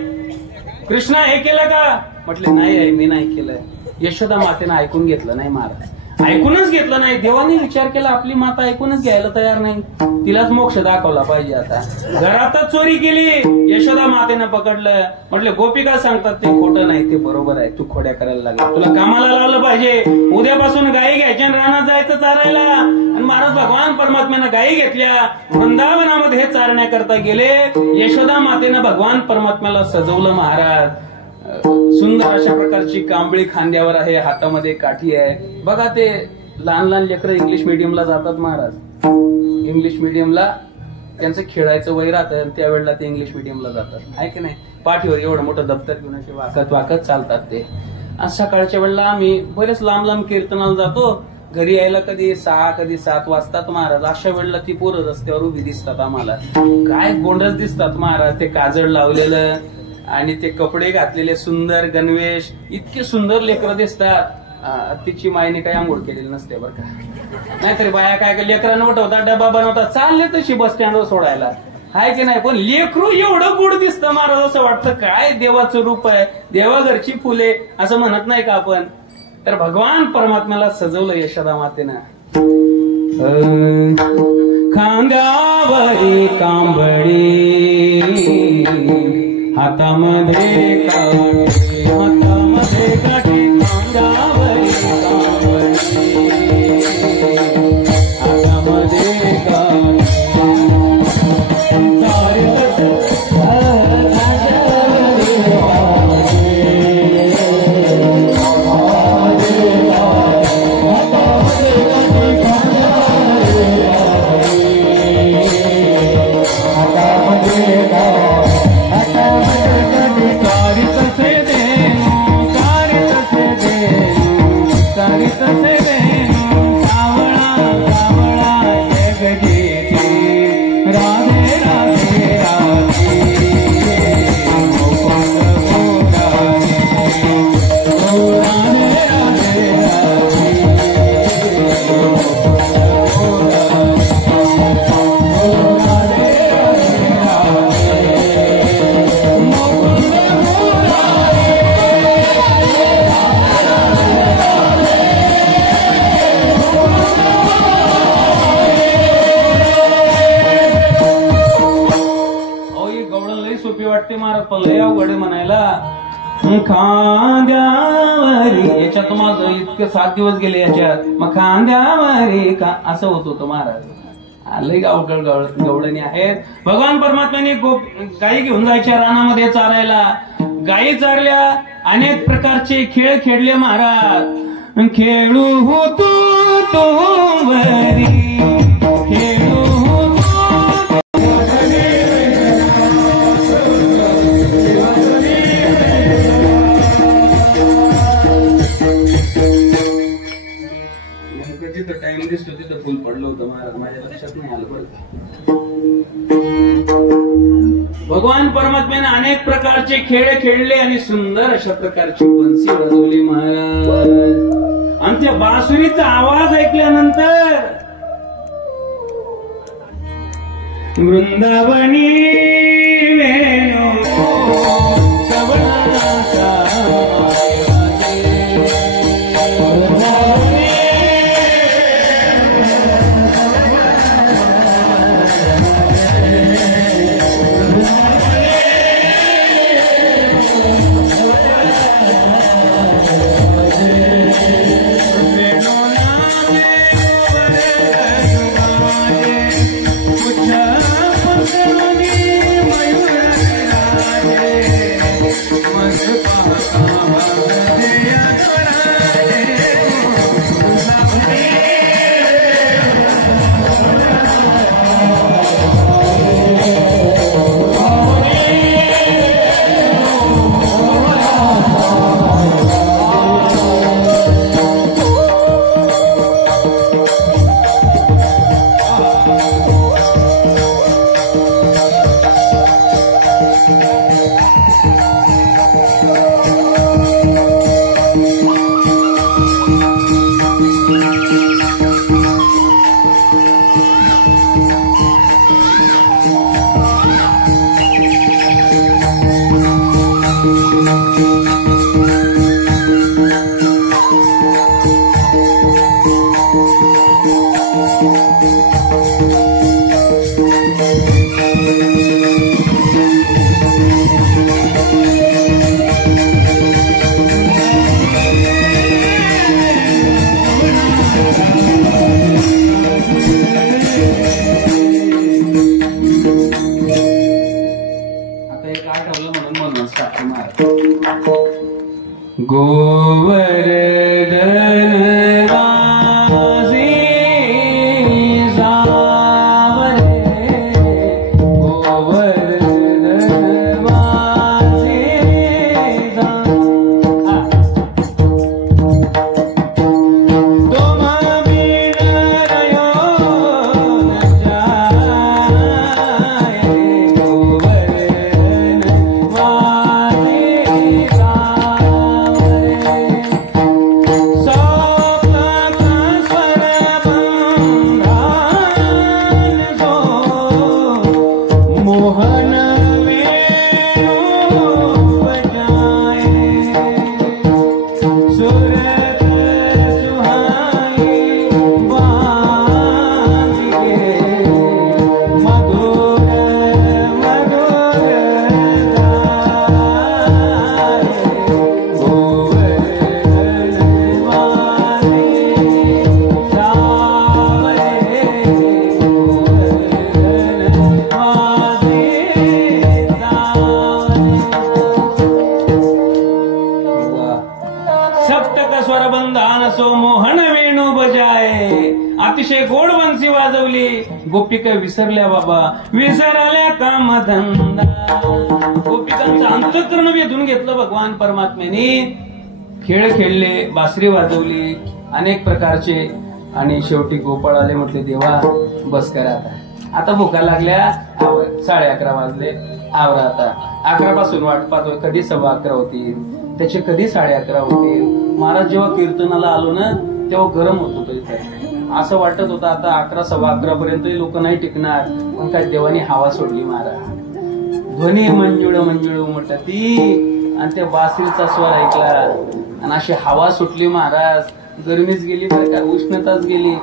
कृष्णा हे केलं का. म्हटले नाही आहे मी नाही केलं. यशोदा मातेनं ऐकून घेतलं नाही महाराज, ऐकूनच घेतलं नाही. देवाने विचार केला आपली माता ऐकूनच घ्यायला तयार नाही, तिलाच मोक्ष दाखवला पाहिजे. आता घरातच चोरी केली, यशोदा मातेनं पकडलं. म्हटले गोपिका सांगतात ते खोटं नाही, ते बरोबर आहे, तू खोड्या करायला लागला, तुला कामाला लावलं पाहिजे. उद्यापासून गायी घ्यायच्या आणि रानात जायचं चारायला. आणि महाराज भगवान परमात्म्यानं गायी घेतल्या, वृंदावनामध्ये हे चारण्याकरता गेले. यशोदा मातेनं भगवान परमात्म्याला सजवलं महाराज. सुंदर अशा प्रकारची कांबळी खांद्यावर आहे, हातामध्ये काठी आहे. बघा ते लहान लहान लेकरं इंग्लिश मिडियमला जातात महाराज. इंग्लिश मिडियमला त्यांचं खेळायचं वय राहतं, त्यावेळेला ते इंग्लिश मिडियमला जातात, आहे की नाही. पाठीवर एवढं मोठं दप्तर घेऊन असे वाकत वाकत चालतात ते. आज सकाळच्या वेळेला आम्ही बरेच लांब लांब कीर्तनाला जातो, घरी यायला कधी 6 कधी 7 वाजतात महाराज. अशा वेळेला ती पोरं रस्त्यावर उभी दिसतात आम्हाला, काय गोंडच दिसतात महाराज. ते काजळ लावलेलं आणि ते कपडे घातलेले सुंदर गणवेश, इतके सुंदर लेकरं दिसतात. तिची मायने काही आंघोळ केलेली नसते बरं का. नाहीतरी बाया काय लेकरांना उठवतात, डबा बनवतात, चालले तशी बस स्टँडवर सोडायला, आहे की नाही. पण लेकरू एवढं गुड दिसतं महाराज, असं वाटतं काय देवाचं रूप आहे, देवाघरची फुले असं म्हणत नाही का आपण. तर भगवान परमात्म्याला सजवलं यशोदा मातेनं. खांद्यावरी कांबळी, हातामध्ये काठी, हातामध्ये काठी, खांद्यावरी कांबळी, हातामध्ये काठी. वाटते महाराज, पण लय अवघड आहे म्हणायला. खांद्यावरी, याच्यात माझं इतके 7 दिवस गेले याच्यात. मग खांद्यावरी का असं होत होतं महाराज. लय गवळणी आहेत. भगवान परमात्म्याने गायी घेऊन जायच्या रानामध्ये चारायला. गायी चारल्या, अनेक प्रकारचे खेळ खेळले महाराज. खेळू होतो तो वरी, खेळू जिथं टाइम दिसतो तिथं फुल पडलं होतं महाराज, माझ्या लक्षात नाही आलं. बरं, भगवान परमात्म्याने अनेक प्रकारचे खेळ खेळले आणि सुंदर अशा प्रकारची बन्सी वाजवली महाराज. आणि त्या बासुरीचा आवाज ऐकल्यानंतर वृंदावनी वेणू गोपिका विसरल्या बाबा, विसरल्या कामधंदा. गोपिकांचं अंतःकरण वेधून घेतलं भगवान परमात्म्याने. खेळ खेळले, बासरी वाजवली, अनेक प्रकारचे. आणि शेवटी गोपाळ आले, म्हटले देवा बस करा आता भुका लागल्या. 11:30 वाजले, आवरा आता. 11 पासून वाट पाहतोय, कधी 11:15 होतील, त्याचे कधी 11:30 होतील. महाराज जेव्हा कीर्तनाला आलो ना तेव्हा गरम होत होतं इथे. असं वाटत होतं आता 11, 11:15 पर्यंत लोक नाही टिकणार. पण काय देवानी हवा सोडली महाराज. ध्वनी मंजुळ मंजुळ उमटती आणि त्या बासरीचा स्वर ऐकला आणि अशी हवा सुटली महाराज. गरमीच गेली बरं का, उष्णताच गेली.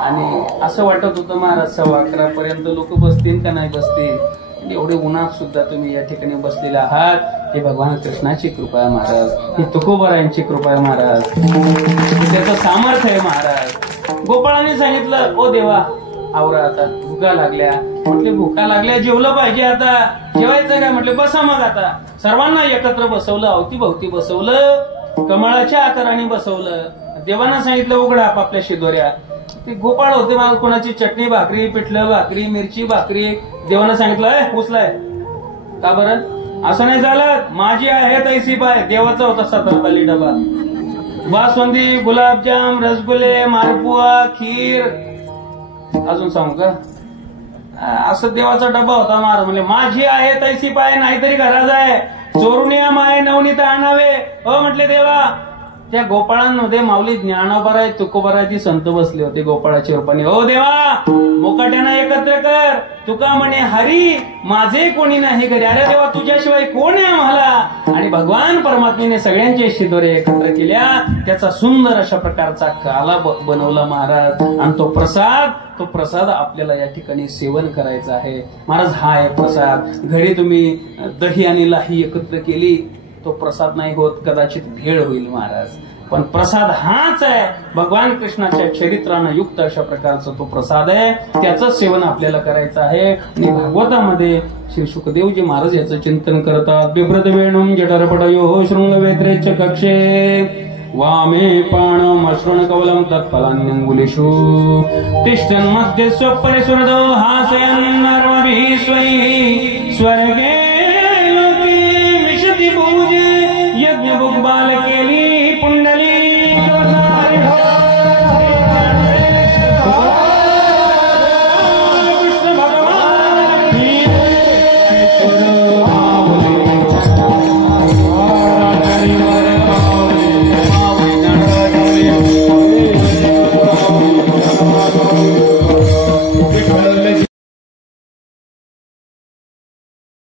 आणि असं वाटत होतं महाराज 11:15 पर्यंत लोक बसतील का नाही बसतील. एवढे उन्हात सुद्धा तुम्ही या ठिकाणी बसलेले आहात, हे भगवान कृष्णाची कृपा आहे महाराज, ही तुकोबारायांची कृपा आहे महाराज, त्याचं सामर्थ्य आहे महाराज. गोपाळाने सांगितलं, ओ देवा आवरा आता, भुका लागल्या. म्हटले भुका लागल्या, जेवलं पाहिजे, आता जेवायचं काय? म्हटले बसा मग. आता सर्वांना एकत्र बसवलं, अवतीभवती बसवलं, कमळाच्या आकाराने बसवलं. देवांना सांगितलं उघडा आपापल्या शिदोऱ्या. ते गोपाळ होते, मला कोणाची चटणी भाकरी, पिठलं भाकरी, मिरची भाकरी. देवांना सांगितलं उचलाय. का बरं? असं नाही झालं, माझी आहे तैसी पाय. देवाचा होता 17 ताली डबा, बासुंदी, गुलाबजाम, रसगुल्ले, मालपुआ, खीर, अजून सांगू का? असं देवाचा डबा होता महाराज. म्हणजे माझी आहे तैसी पाय, नाहीतरी घराच आहे. चोरून या माये नवनीत आणावे. म्हटले देवा. त्या गोपाळांमध्ये माऊली ज्ञानोबाराय, तुकोबाराय, ती संत बसले होते गोपाळाच्या रूपाने. ओ देवा मुकाट्याना एकत्र कर. तुका म्हणे हरी माझे कोणी नाही घरी. अरे देवा तुझ्याशिवाय कोण आहे आम्हाला? आणि भगवान परमात्मेने सगळ्यांचे शिदोरे एकत्र केल्या. त्याचा सुंदर अशा प्रकारचा काला बनवला महाराज. आणि तो प्रसाद आपल्याला या ठिकाणी सेवन करायचा आहे महाराज. हा आहे प्रसाद. घरी तुम्ही दही आणि लाही एकत्र केली, तो प्रसाद नाही होत, कदाचित भेळ होईल महाराज. पण प्रसाद हाच आहे, भगवान कृष्णाच्या चरित्रानं युक्त अशा प्रकारचा तो प्रसाद आहे. त्याचं सेवन आपल्याला करायचं आहे. आणि भागवतामध्ये श्री शुकदेवजी महाराज याचं चिंतन करतात. बिभ्रत वेणुम जठरपटयो शृंगवेत्रेच कक्षे वामे पाणमश्रुण कवलम तत्फलान्यंगुलेषु तिष्ठन् मध्ये स्वपरिसुरदो हासयन् नर्मभिः स्वैः स्वर्गे लोके विशति भुजे